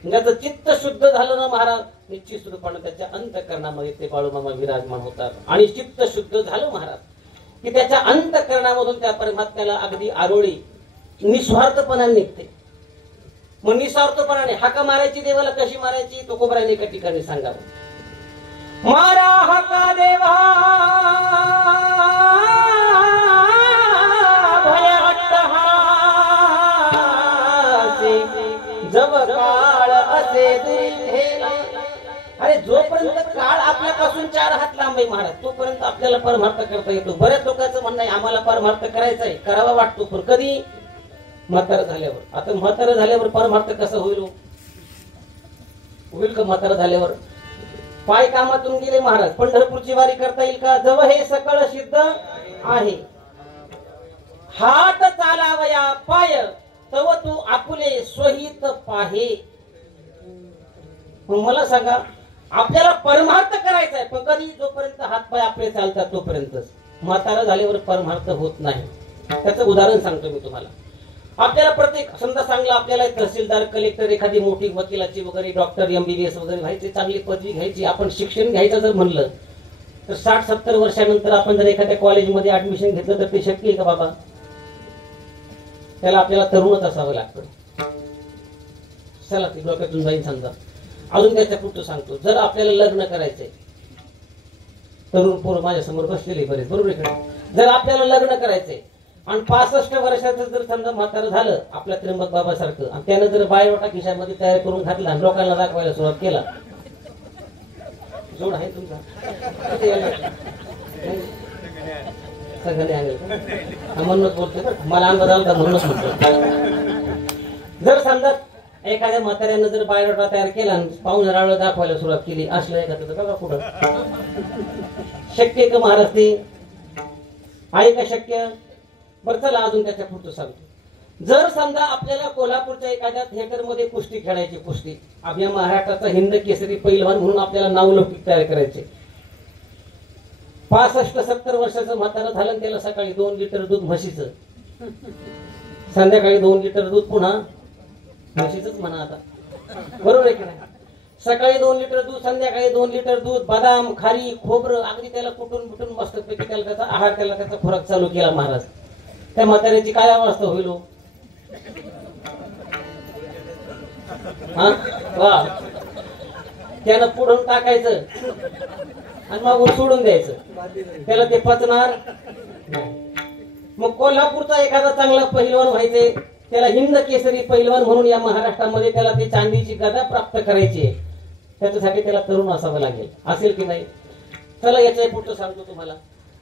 ज्याचं चित्त शुद्ध झालं ना महाराज, निश्चित रूपाने त्याच्या अंतःकरणामध्ये ते बाळूमामा विराजमान होतात. आणि चित्त शुद्ध झालं महाराज की त्याच्या अंतःकरणामधून त्या परमात्म्याला अगदी आरोळी निस्वार्थपणाने निघते. मग निस्वार्थपणाने हाका मारायची देवाला कशी मारायची, तुकोबराने एका ठिकाणी सांगावं. मारा हाका देवा हातापासून 4 हात लांब आहे महाराज, तोपर्यंत आपल्याला परमार्थ करता येतो. बऱ्याच लोकांचं म्हणणं आहे आम्हाला परमार्थ करायचा आहे, करावा वाटतो, पण कधी? म्हातारा झाल्यावर. आता म्हातारा झाल्यावर परमार्थ कसं होईल? होईल का म्हातारा झाल्यावर? पाय कामातून गेले महाराज, पंढरपूरची वारी करता येईल का? जव हे सकळ सिद्ध आहे, हात चालावया पाय, तव तू आपुले स्वहित पाहे. मग मला सांगा, आपल्याला परमार्थ करायचा आहे, पण कधी? जोपर्यंत हातपाय आपले चालतात तोपर्यंतच. म्हातारा झाल्यावर परमार्थ होत नाही. त्याचं उदाहरण सांगतो मी तुम्हाला. आपल्याला प्रत्येक समजा चांगला आपल्याला तहसीलदार, कलेक्टर, एखादी मोठी वकिलाची वगैरे, डॉक्टर, MBBS वगैरे व्हायचे, चांगली पदवी घ्यायची, आपण शिक्षण घ्यायचं जर म्हणलं तर 60-70 वर्षानंतर आपण जर एखाद्या कॉलेजमध्ये ऍडमिशन घेतलं तर ते शक्य आहे का बाबा? त्याला आपल्याला तरुणच असावं लागतं. चला, ती डोक्यातून जाईन समजा. अजून त्याच्या पुढचं सांगतो, जर आपल्याला लग्न करायचंय, तरुण पोरं माझ्या समोर बसलेले बरेच, बरोबर आहे का? जर आपल्याला लग्न करायचंय आणि 65 वर्षाचं जर समजा म्हातारं झालं आपल्या त्र्यंबक बाबा सारखं, आणि त्यानं जर बायोडाटा खिशामध्ये तयार करून घातला आणि लोकांना दाखवायला सुरुवात केला, जोड आहे तुमचा सगळ्यांनी आणेल का? म्हणूनच बोलते बरं, मला अंदाज आला म्हणूनच म्हणतो. जर समजा एखाद्या म्हाताऱ्यानं जर बायोडाटा तयार केला आणि पाहुण्याला दाखवायला सुरुवात केली, असलं एखादं बघा पुढं शक्य का महाराज? ते आहे का शक्य? बरं चला, अजून त्याच्या पुढचं सांगतो. जर समजा आपल्याला कोल्हापूरच्या एखाद्या थिएटरमध्ये कुस्ती खेळायची, कुस्ती आपल्या महाराष्ट्राचा हिंद केसरी पैलवान म्हणून आपल्याला नावलौकिक तयार करायचे, 65-70 वर्षाचं म्हातारा झालं, त्याला सकाळी 2 लिटर दूध म्हशीचं, संध्याकाळी 2 लिटर दूध पुन्हा म्हशीचंच म्हणा आता, बरोबर आहे की नाही? सकाळी 2 लिटर दूध, संध्याकाळी 2 लिटर दूध, बदाम, खारी, खोबरं, अगदी त्याला कुटून बुटून मस्तपैकी त्याला त्याचा आहार, त्याचा खुराक चालू केला महाराज. त्या म्हाताऱ्याची काय अवस्था होईल? वा, त्यानं पुढून टाकायचं आणि मग सोडून द्यायचं, त्याला ते पचणार. मग कोल्हापूरचा एखादा चांगला पहिलवान व्हायचे, त्याला हिंद केसरी पैलवान म्हणून या महाराष्ट्रामध्ये त्याला ते चांदीची गदा प्राप्त करायची आहे, त्याच्यासाठी त्याला तरुण असावं लागेल. असेल की नाही? चला, याच्या पुढचं सांगतो तुम्हाला.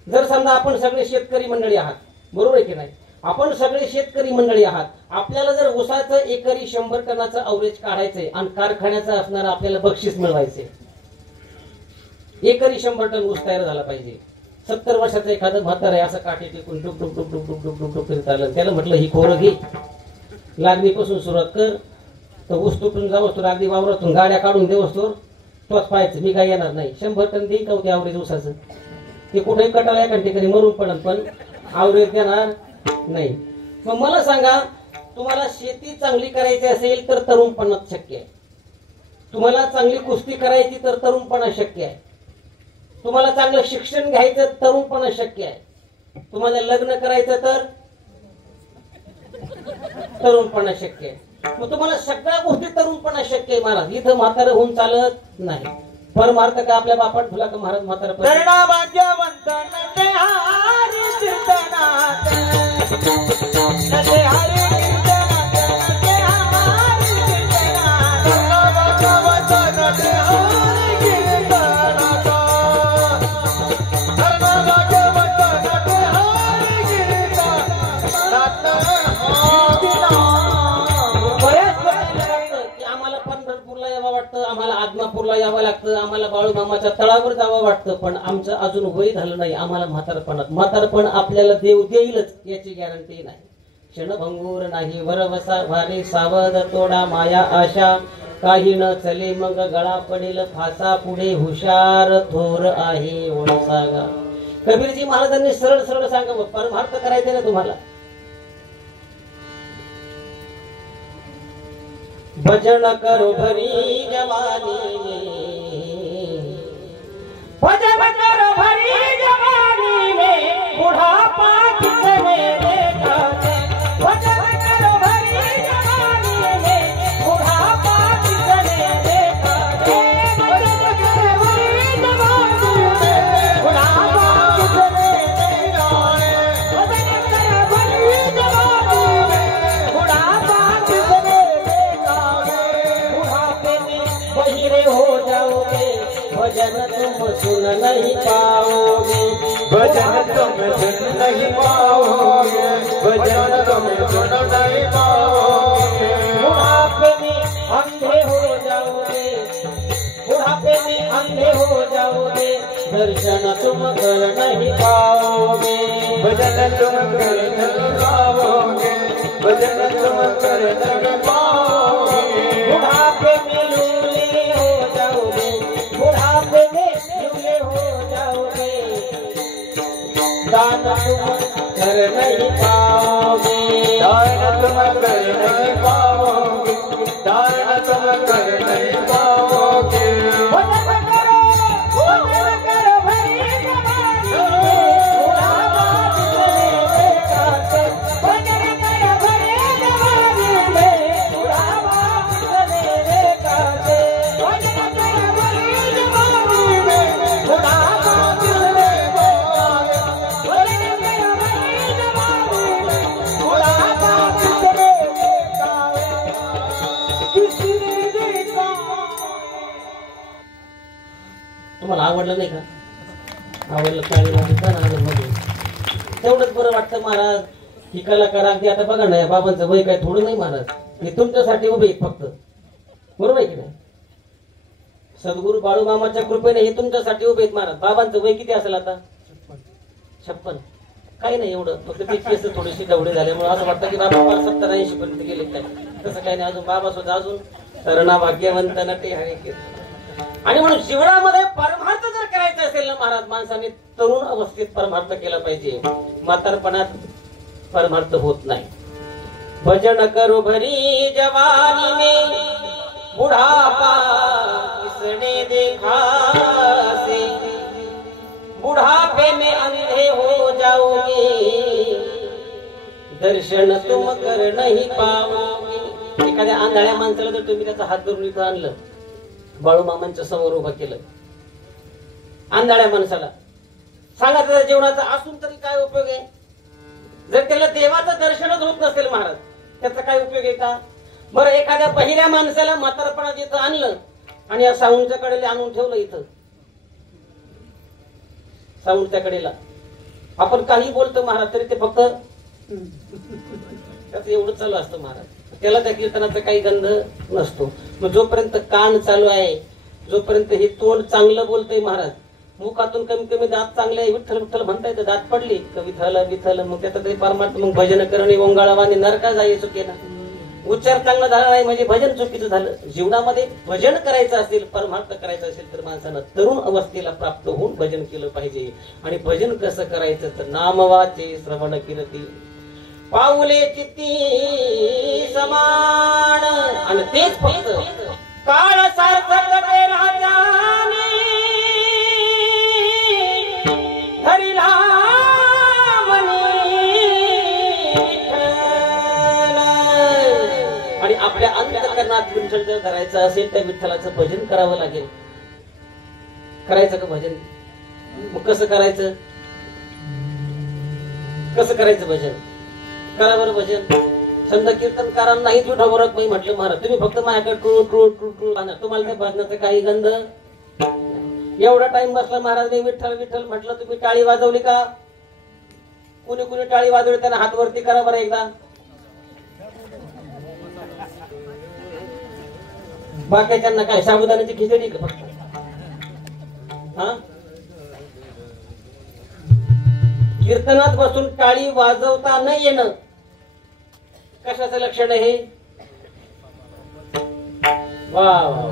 जर समजा आपण सगळे शेतकरी मंडळी आहात, बरोबर आहे की नाही? आपण सगळे शेतकरी मंडळी आहात, आपल्याला जर ऊसाचं एकरी 100 टनाचं अवरेज काढायचंय आणि कारखान्याचं असणारं आपल्याला बक्षीस मिळवायचे, एकरी 100 टन ऊस तयार झाला पाहिजे. 70 वर्षाचं एखादं म्हातार आहे, असं काठी टिकून डुक डुक डुक डुक डुक डुक डुक डुक करीत आलं, त्याला म्हटलं ही खोरं घे, लागणीपासून सुरुवात कर, तर ऊस तुटून जावं तर अगदी वावरातून गाड्या काढून देवस तोच पाहायचं, मी काय येणार नाही. 100 टन देईल का होते अवरेज ऊसाचं? ते कुठेही कटाला एका ठिकाणी मरून पडत, पण अवरेज देणार नाही. मग मला सांगा, तुम्हाला शेती चांगली करायची असेल तर तरुणपणात शक्य आहे, तुम्हाला चांगली कुस्ती करायची तर तरुणपणा शक्य आहे, तुम्हाला चांगलं शिक्षण घ्यायचं तरुणपणा शक्य आहे, तुम्हाला लग्न करायचं तर तरुणपणा शक्य आहे. मग तुम्हाला सगळ्या गोष्टी तरुणपणा शक्य आहे महाराज. इथं म्हातारं होऊन चालत नाही. परमार्थ का आपल्या बापात फुला का महाराज म्हातारा आम्हाला आदमापूरला यावं लागतं, आम्हाला बाळूमामाच्या तळावर जावं वाटतं, पण आमचं अजून वय झालं नाही. आम्हाला म्हातारपण आपल्याला देव देईलच याची गॅरंटी नाही. क्षणभंगूर नाही वरवसा भारी सावध तोडा माया आशा, काही न चले मग गळा पडेल फासा पुढे हुशार थोर आहे ओळसागा. कबीरजी महाराजांनी सरळ सरळ सांगावं, परमार्थ करायचे ना तुम्हाला. भजन करो भरी जवानी में, भजन करो भरी जवानी में, बुढ़ापा किसने देखा है, भजन करो भरी जवानी में, बुढ़ापा किसने देखा है, भजन करो भरी जवानी में, बुढ़ापा किसने देखा है, भजन करो भरी जवानी में, बुढ़ापा किसने बहिरे हो जा नहीं पाओगे, भजन तुम सुन नहीं पाओगे, भजन तुम सुन नहीं पाओगे। बुढ़ापे में अंधे हो जाओगे, बुढ़ापे में अंधे हो जाओगे, दर्शन तुम कर नहीं पाओगे, भजन तुम कर नहीं पाओगे, भजन तुम कर नहीं पाओगे। बुढ़ापे में लूले हो जाओगे, बुढ़ापे में लूले हो जाओगे, दान तुम कर नहीं पाओगे, दान तुम कर नहीं पाओगे, दान तुम कर नहीं पाओगे। भजन करो भरी जवानी में, बुढ़ापा चले काटे, भजन करो भरी जवानी में, बुढ़ापा चले काटे, भजन करो भरी जवानी में, बुढ़ापा चले काटे, भजन करो भरी जवानी में, बुढ़ापा चले काटे, किसने देखा। तुम्हाला आवडलं नाही का? आवडलं चालेल तेवढंच बरं वाटतं महाराज. ही कलाकार अगदी आता बघा ना, या बाबांचं वय काय थोडं नाही महाराज. हे तुमच्यासाठी उभे आहेत फक्त, बरोबर आहे की नाही? सद्गुरू बाळूमामाच्या कृपेने हे तुमच्यासाठी उभे आहेत महाराज. बाबांचं वय किती असेल आता? 56. काही नाही एवढं, फक्त ते केस थोडेसे डवळे झाल्यामुळे असं वाटतं की बाबा 70-80 पर्यंत गेले काय. तसं काही नाही, अजून बाबा सुद्धा अजून तरणा भाग्यवंत नटे हरे केस. आणि म्हणून जीवनामध्ये परमार्थ जर करायचं असेल ना महाराज, माणसाने तरुण अवस्थेत परमार्थ केला पाहिजे. म्हातारपणात परमार्थ होत नाही. भजन करो भरी जवानी में, बुढ़ापा किसने देखा से, बुढ़ापे में अंधे हो जाओगे, दर्शन तुम कर नहीं पाओगे. एखाद्या आंधळ्या माणसाला जर तुम्ही त्याचा हात धरून इथं आणलं, बाळूमामांच्या समोर उभा केलं, आंधळ्या माणसाला सांगा त्याच्या जीवनाचा असून तरी काय उपयोग आहे? जर त्याला देवाचं दर्शनच होत नसेल महाराज, त्याचा काय उपयोग आहे का? बरं, एखाद्या पहिल्या माणसाला म्हातारपणात इथं आणलं आणि या साऊंडच्या कडेला आणून ठेवलं, इथं साऊंडच्या कडेला आपण काही बोलतो महाराज, तरी ते फक्त त्याचं एवढं चालू असतं महाराज. त्याला त्या कीर्तनाचा काही गंध नसतो. मग जोपर्यंत कान चालू आहे, जोपर्यंत हे तोंड चांगलं बोलतंय महाराज, मुखातून कमी कमी दात चांगले आहे, विठ्ठल विठ्ठल म्हणता येतं, दात पडली का विठ्ठल विठ्ठल, मग त्याचा ते परमार्थ. मग भजन करणे ओंगाळावाने नरका जाई चुकेना. उच्चार चांगला झाला नाही म्हणजे भजन चुकीचं झालं. जीवनामध्ये भजन करायचं असेल, परमार्थ करायचं असेल तर माणसानं तरुण अवस्थेला प्राप्त होऊन भजन केलं पाहिजे. आणि भजन कसं करायचं तर नामवाचे श्रवण कीर्ती पाऊले चित्ती समान, आणि तेच फक्त काळ सार्थक ते राजाने धरिला मनी विठ्ठल. आणि आपल्या अंतःकरणात विठ्ठल जर धरायचं असेल तर विठ्ठलाचं भजन करावं लागेल. करायचं का भजन? मग कसं करायचं? कसं करायचं भजन? करा बरं भजन. समजा कीर्तनकारांना नाहीच विठा बरोबर मी म्हटलं महाराज, तुम्ही फक्त माझ्याकडे टू टू टू टू तुम्हाला त्या भजनाचा काही गंध. एवढा टाइम बसला महाराज, मी विठ्ठल विठ्ठल म्हटलं, तुम्ही टाळी वाजवली का? कुणी कुणी टाळी वाजवली त्यांना हात वरती करा बरं एकदा. बाकीच्यांना काय साबुदाण्याची खिचडी का फक्त? हा, कीर्तनात बसून टाळी वाजवता न येणं कशाचं लक्षण आहे? वा वा,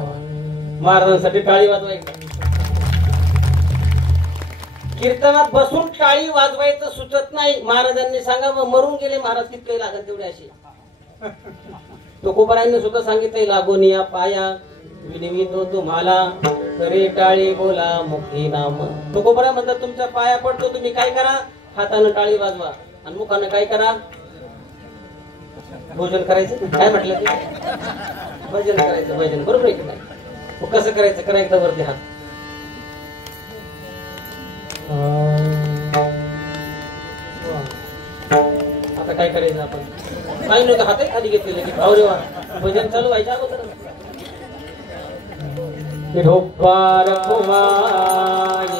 महाराजांसाठी टाळी वाजवायची. कीर्तनात बसून टाळी वाजवायचं सुचत नाही. महाराजांनी सांगा, मग मरून गेले महाराज किती लागत तेवढे अशी. तुकोबारायांनी सुद्धा सांगितलंय, लागून या पाया विनवितो तुम्हाला, करे टाळी बोला मुखी नाम. तुकोबारा म्हणतात, तुमच्या पाया पडतो, तुम्ही काय करा? हातानं टाळी वाजवा आणि मुखानं काय करा? भोजन करायचं. काय म्हटलं ते? भजन करायचं. भजन बरोबर आहे की नाही? मग कसं करायचं? करायचं वरती हात. आता काय करायचं आपण? काही नव्हतं, हातही खाली घेतलेले की भावरे वा, भजन चालू व्हायचं अगोदर. विठोबा रखुमाई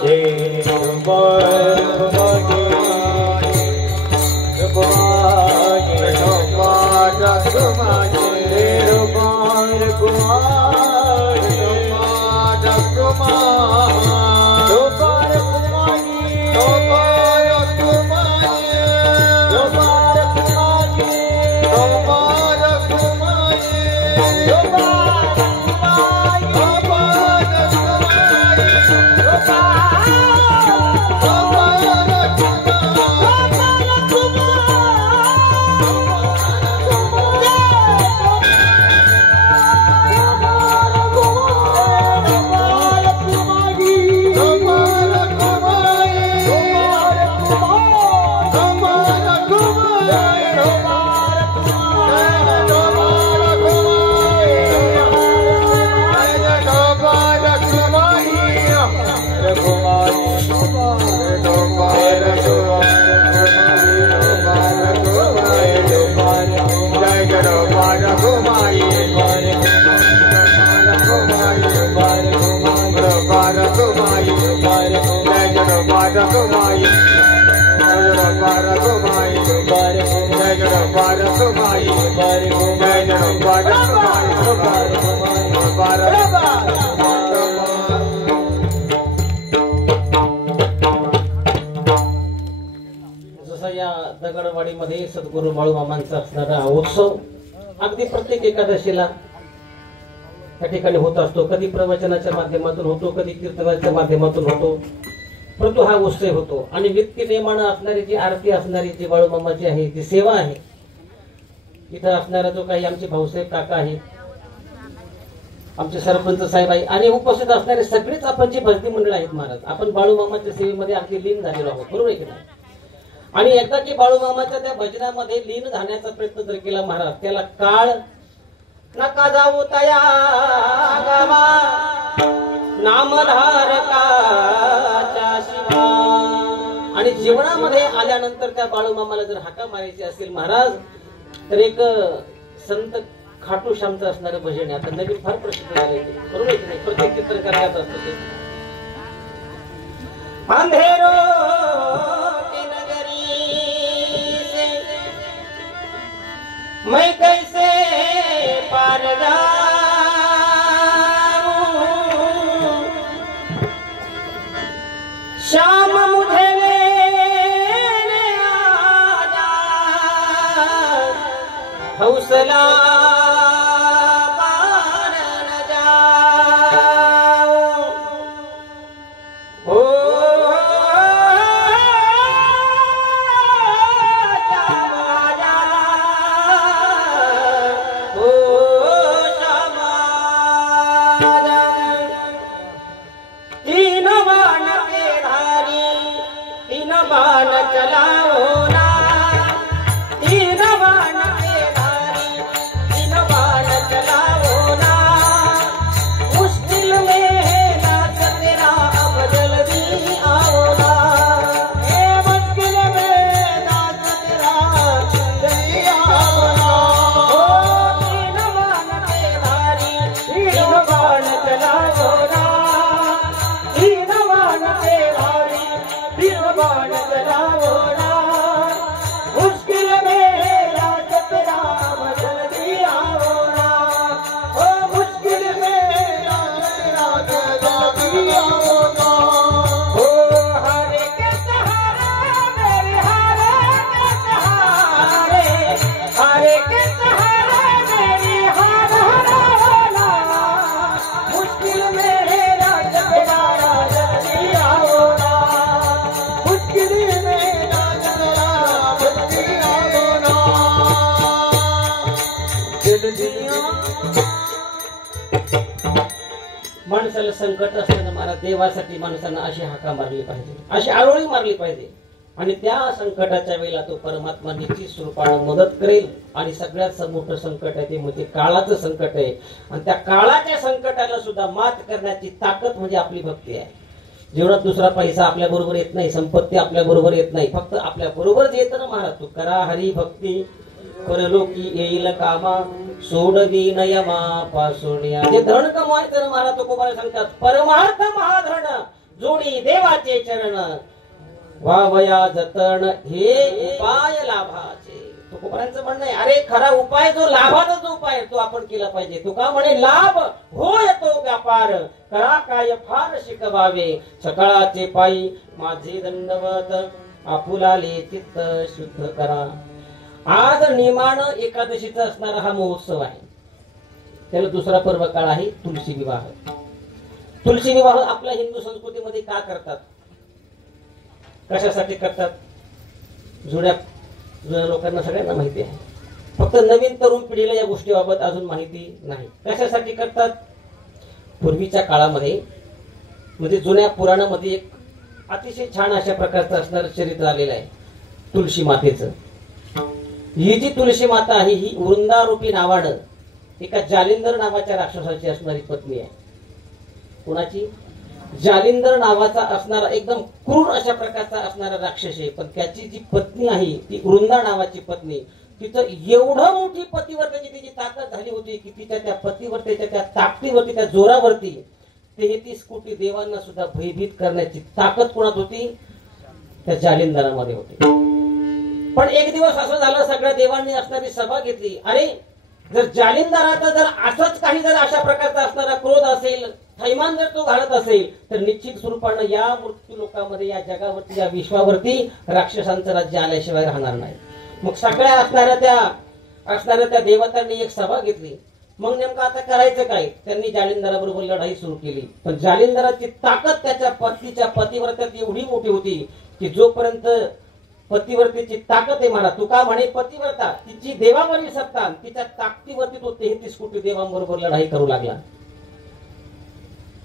जसा या दगडवाडीमध्ये सद्गुरू बाळूमामांचा असणारा उत्सव अगदी प्रत्येक एकादशीला त्या ठिकाणी होत असतो. कधी प्रवचनाच्या माध्यमातून होतो, कधी कीर्तनाच्या माध्यमातून होतो, परंतु हा उत्सव होतो. आणि नित्य नेमानं असणारी जी आरती असणारी जी बाळूमामाची आहे, जी सेवा आहे, इथं असणारा जो काही आमचे भाऊसाहेब काका आहेत, आमचे सरपंच साहेब आहे आणि उपस्थित असणारे सगळेच आपण जे भजनी मंडळ आहेत महाराज, आपण बाळूमामाच्या सेवेमध्ये अगदी लीन झालेलो आहोत, बरोबर आहे की नाही? आणि एकदा की बाळूमामाच्या त्या भजनामध्ये लीन झाण्याचा प्रयत्न जर केला महाराज, त्याला काळ नका जाऊ तया गावा नामधारकाच्या शिवा. आणि जीवनामध्ये आल्यानंतर त्या बाळूमामाला जर हाका मारायची असेल महाराज, तर एक संत खाटू श्यामचं असणारं भजन आहे, आता नवीन फार प्रसिद्ध झाले, बरोबर आहे की नाही? प्रत्येक चित्रकारात असतं ते. अंधेरो की नगरी से मैं कैसे पार जाऊं, श्याम मुझे लेने आजा, हौसला पार न जाऊं. हो श्याम आजा, हो श्याम आजा. तीन बाण के धारी तीन बाण चलाओ ना, तीन बाण के धारी तीन बाण चलाओ ना. मुश्किल में है नाथ तेरा अब जल्दी आओ ना, ये मुश्किल में नाथ तेरा जल्दी आओ ना. ओ तीन बाण के धारी तीन बाण चलाओ ना, तीन बाण के धारी तीन बाण चलाओ ना. मुश्किल में है नाथ तेरा अब जल्दी आओ ना, ओ मुश्किल में नाथ तेरा जल्दी आओ ना. ओ हारे के सहारे मेरे हारे के सहारे, हारे के सहारे मेरी हार हराना. मुश्किल में है नाथ तेरा जल्दी आओ ना, मुश्किल में नाथ तेरा जल्दी आओ ना. माणसाला संकट असताना महाराज देवासाठी माणसांना अशी हाका मारली पाहिजे, अशी आरोळी मारली पाहिजे. आणि त्या संकटाच्या वेळेला तो परमात्मा निश्चित स्वरूपानं मदत करेल. आणि सगळ्यात मोठं संकट आहे ते म्हणजे काळाचं संकट आहे. आणि त्या काळाच्या संकटाला सुद्धा मात करण्याची ताकद म्हणजे आपली भक्ती आहे. जीवनात दुसरा पैसा आपल्या बरोबर येत नाही, संपत्ती आपल्या बरोबर येत नाही, फक्त आपल्या बरोबर येत ना महाराज. तू करा हरी भक्ती परलोकी येईल कामा, सोडवी नयमा पासून. जे धन कमवायचं ना महाराज, तो कोणाला सांगतात परमार्थ महाधन जोडी देवाचे चरण. वावया जतन हे उपाय लाभाचे. तुकोबारांचं म्हणणं आहे, अरे खरा उपाय जो लाभाचा जो उपाय तो आपण केला पाहिजे. तुका म्हणे लाभ हो येतो व्यापार, करा काय फार शिकवावे. सकाळाचे पायी माझे दंडवत, आपुलाले चित्त शुद्ध करा. आज निमाण एकादशीचा असणारा हा महोत्सव आहे. त्याला दुसरा पर्व काळ आहे तुलसी विवाह. तुलसी विवाह आपल्या हिंदू संस्कृतीमध्ये का करतात, कशासाठी करतात, जुन्या लोकांना सगळ्यांना माहिती आहे. फक्त नवीन तरुण पिढीला या गोष्टीबाबत अजून माहिती नाही. कशासाठी करतात? पूर्वीच्या काळामध्ये म्हणजे जुन्या पुराणामध्ये एक अतिशय छान अशा प्रकारचं असणारं चरित्र आलेलं आहे तुळशी मातेचं. ही जी तुळशी माता आहे ही वृंदारूपी नावानं एका जालिंदर नावाच्या राक्षसाची असणारी पत्नी आहे. कुणाची? जालिंदर नावाचा असणारा एकदम क्रूर अशा प्रकारचा असणारा राक्षस आहे. पण त्याची जी पत्नी आहे ती वृंदा नावाची पत्नी, तिचं एवढं मोठी पतिव्रतेची तिची ताकद झाली होती की तिच्या त्या पतिव्रतेच्या त्या ताकदीवरती, त्या जोरावरती 33 कोटी देवांना सुद्धा भयभीत करण्याची ताकद कोणात होती? त्या जालिंदरामध्ये होती. पण एक दिवस असं झालं, सगळ्या देवांनी असणारी सभा घेतली. अरे जर जालिंदराचा जर असंच काही जर अशा प्रकारचा असणारा क्रोध असेल, थैमान जर तो घालत असेल, तर निश्चित स्वरूपानं या मृत्यू लोकांमध्ये, या जगावरती, या विश्वावरती राक्षसांचं राज्य आल्याशिवाय राहणार नाही. मग सगळ्या असणाऱ्या त्या देवतांनी एक सभा घेतली. मग नेमकं आता करायचं काय? त्यांनी जालिंदराबरोबर लढाई सुरू केली. पण जालिंदराची ताकद त्याच्या पतीच्या पतिव्रत्यात एवढी मोठी होती की जोपर्यंत पतिव्रतेची ताकद आहे म्हणा, तुका म्हणे पतिव्रता तिची देवावरील सत्ता, तिच्या ताकदीवरती तो 33 कोटी देवांबरोबर लढाई करू लागला.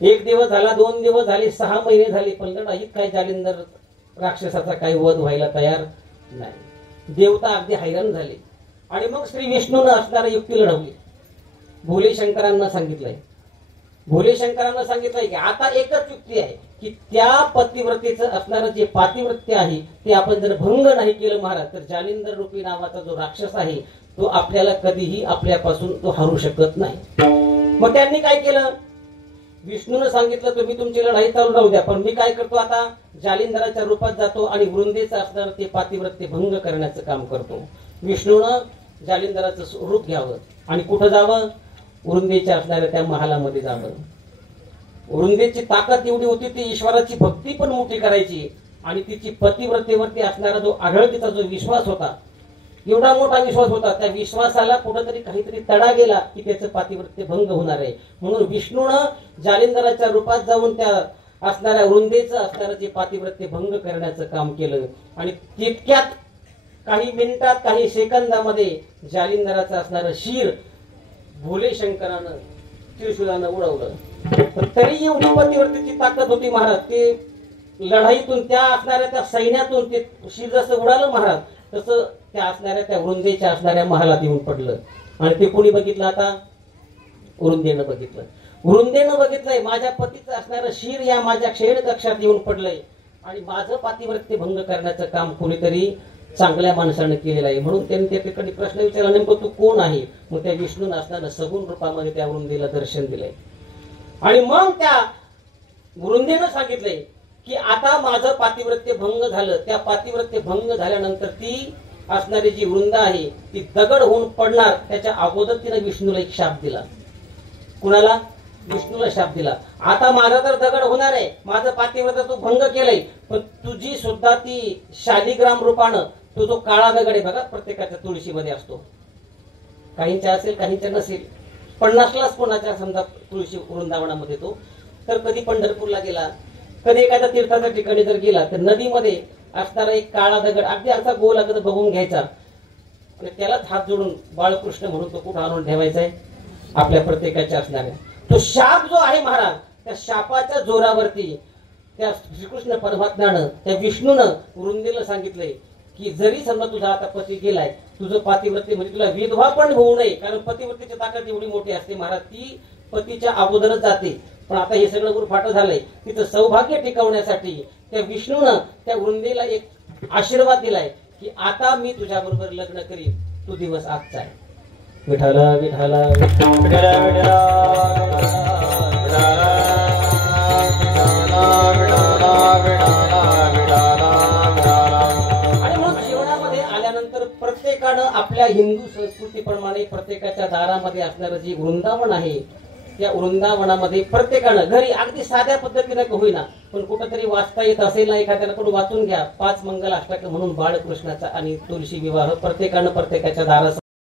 एक दिवस झाला, 2 दिवस झाले, 6 महिने झाले, पण लढाईत काय जालिंदर राक्षसाचा काही वध व्हायला तयार नाही. देवता अगदी हैराण झाले. आणि मग श्री विष्णूनं असणारी युक्ती लढवली. भोले शंकरांना सांगितलंय की आता एकच युक्ती आहे की त्या पतिव्रतेचं असणारं जे पातिव्रत्य आहे ते आपण जर भंग नाही केलं महाराज, तर जालिंदर रूपी नावाचा जो राक्षस आहे तो आपल्याला कधीही आपल्यापासून तो हरू शकत नाही. मग त्यांनी काय केलं? विष्णूनं सांगितलं तुम्ही तुमची लढाई चालू राहू द्या, पण मी काय करतो आता जालिंदराच्या रूपात जातो आणि वृंदेचं असणारं ते पातिव्रत्य भंग करण्याचं काम करतो. विष्णूनं जालिंदराचं रूप घ्यावं आणि कुठं जावं? वृंदेच्या असणाऱ्या त्या महालामध्ये जावं. वृंदेची ताकद एवढी होती, ती ईश्वराची भक्ती पण मोठी करायची आणि तिची पतिव्रतेवरती असणारा जो आढळतीचा जो विश्वास होता, एवढा मोठा विश्वास होता, त्या विश्वासाला कुठेतरी काहीतरी तडा गेला की त्याचं पातिव्रत्य भंग होणार आहे. म्हणून विष्णूनं जालिंदराच्या रूपात जाऊन त्या असणाऱ्या वृंदेचं असणारं जे पातिव्रत्य भंग करण्याचं काम केलं. आणि तितक्यात काही मिनिटात, काही सेकंदामध्ये जालिंदराचं असणारं शिर भोले शंकरानं त्रिशूलानं उडवलं. पण तरी एवढी पतिव्रतेची ताकद होती महाराज, ते लढाईतून त्या असणाऱ्या त्या सैन्यातून ते शिर जसं उडालं महाराज, तसं त्या असणाऱ्या त्या वृंदेच्या असणाऱ्या महालात येऊन पडलं. आणि ते कोणी बघितलं? आता वृंदेनं बघितलं. वृंदेनं बघितलंय माझ्या पतीचं असणारं शिर या माझ्या क्षैण कक्षात येऊन पडलंय आणि माझं पातिव्रत्य भंग करण्याचं काम कोणीतरी चांगल्या माणसानं केलेलं आहे. म्हणून त्यांनी त्या ठिकाणी प्रश्न विचारला, नेमकं तू कोण आहे? मग त्या विष्णूनं असणारं सगुण रूपामध्ये त्या वृंदेला दर्शन दिलंय. आणि मग त्या वृंदेनं सांगितलंय की आता माझं पातिव्रत्य भंग झालं. त्या पातिव्रत्य भंग झाल्यानंतर ती असणारी जी वृंदा आहे ती दगड होऊन पडणार. त्याच्या अगोदर तिने विष्णूला एक शाप दिला. कुणाला? विष्णूला शाप दिला. आता माझा तर दगड होणार आहे, माझं पातिव्रत्य तू भंग केलंय, पण तुझी सुद्धा ती शालिग्राम रूपानं तो जो काळा दगड आहे बघा, प्रत्येकाच्या तुळशीमध्ये असतो, काहींच्या असेल काहींच्या नसेल, पण नसलाच कोणाच्या समजा तुळशी वृंदावनामध्ये तो, तर कधी पंढरपूरला गेला, कधी एखाद्या तीर्थाच्या ठिकाणी जर गेला तर नदीमध्ये असणारा एक काळा दगड अगदी असा गोल अगदी बघून घ्यायचा आणि त्यालाच हात जोडून बाळकृष्ण म्हणून तो कुठं आणून ठेवायचा आहे? आपल्या प्रत्येकाच्या असणाऱ्या तो शाप जो आहे महाराज, त्या शापाच्या जोरावरती त्या श्रीकृष्ण परमात्म्यानं, त्या विष्णूनं वृंदेला सांगितलंय की जरी समजा तुझा आता पती गेलाय, तुझं पातिव्रत्य म्हणजे तुला विधवा पण होऊ नये, कारण पतिव्रतेची ताकद एवढी मोठी असते महाराज, ती पतीच्या अगोदरच जाते. पण आता हे सगळं उरफाट झालंय, तिचं सौभाग्य टिकवण्यासाठी त्या विष्णूनं त्या वृंदेला एक आशीर्वाद दिलाय की आता मी तुझ्या बरोबर लग्न करीन, तो दिवस आजचा आहे. विठाला विठाला विठाला प्रत्येकानं आपल्या हिंदू संस्कृतीप्रमाणे प्रत्येकाच्या दारामध्ये असणारं जे वृंदावन आहे, त्या वृंदावनामध्ये प्रत्येकानं घरी अगदी साध्या पद्धतीनं का होईना पण कुठंतरी वाचता येत असेल ना, एखाद्याकडून वाचून घ्या. 5 मंगल अष्टक म्हणून बाळकृष्णाचा आणि तुळशी विवाह प्रत्येकानं प्रत्येकाच्या दारास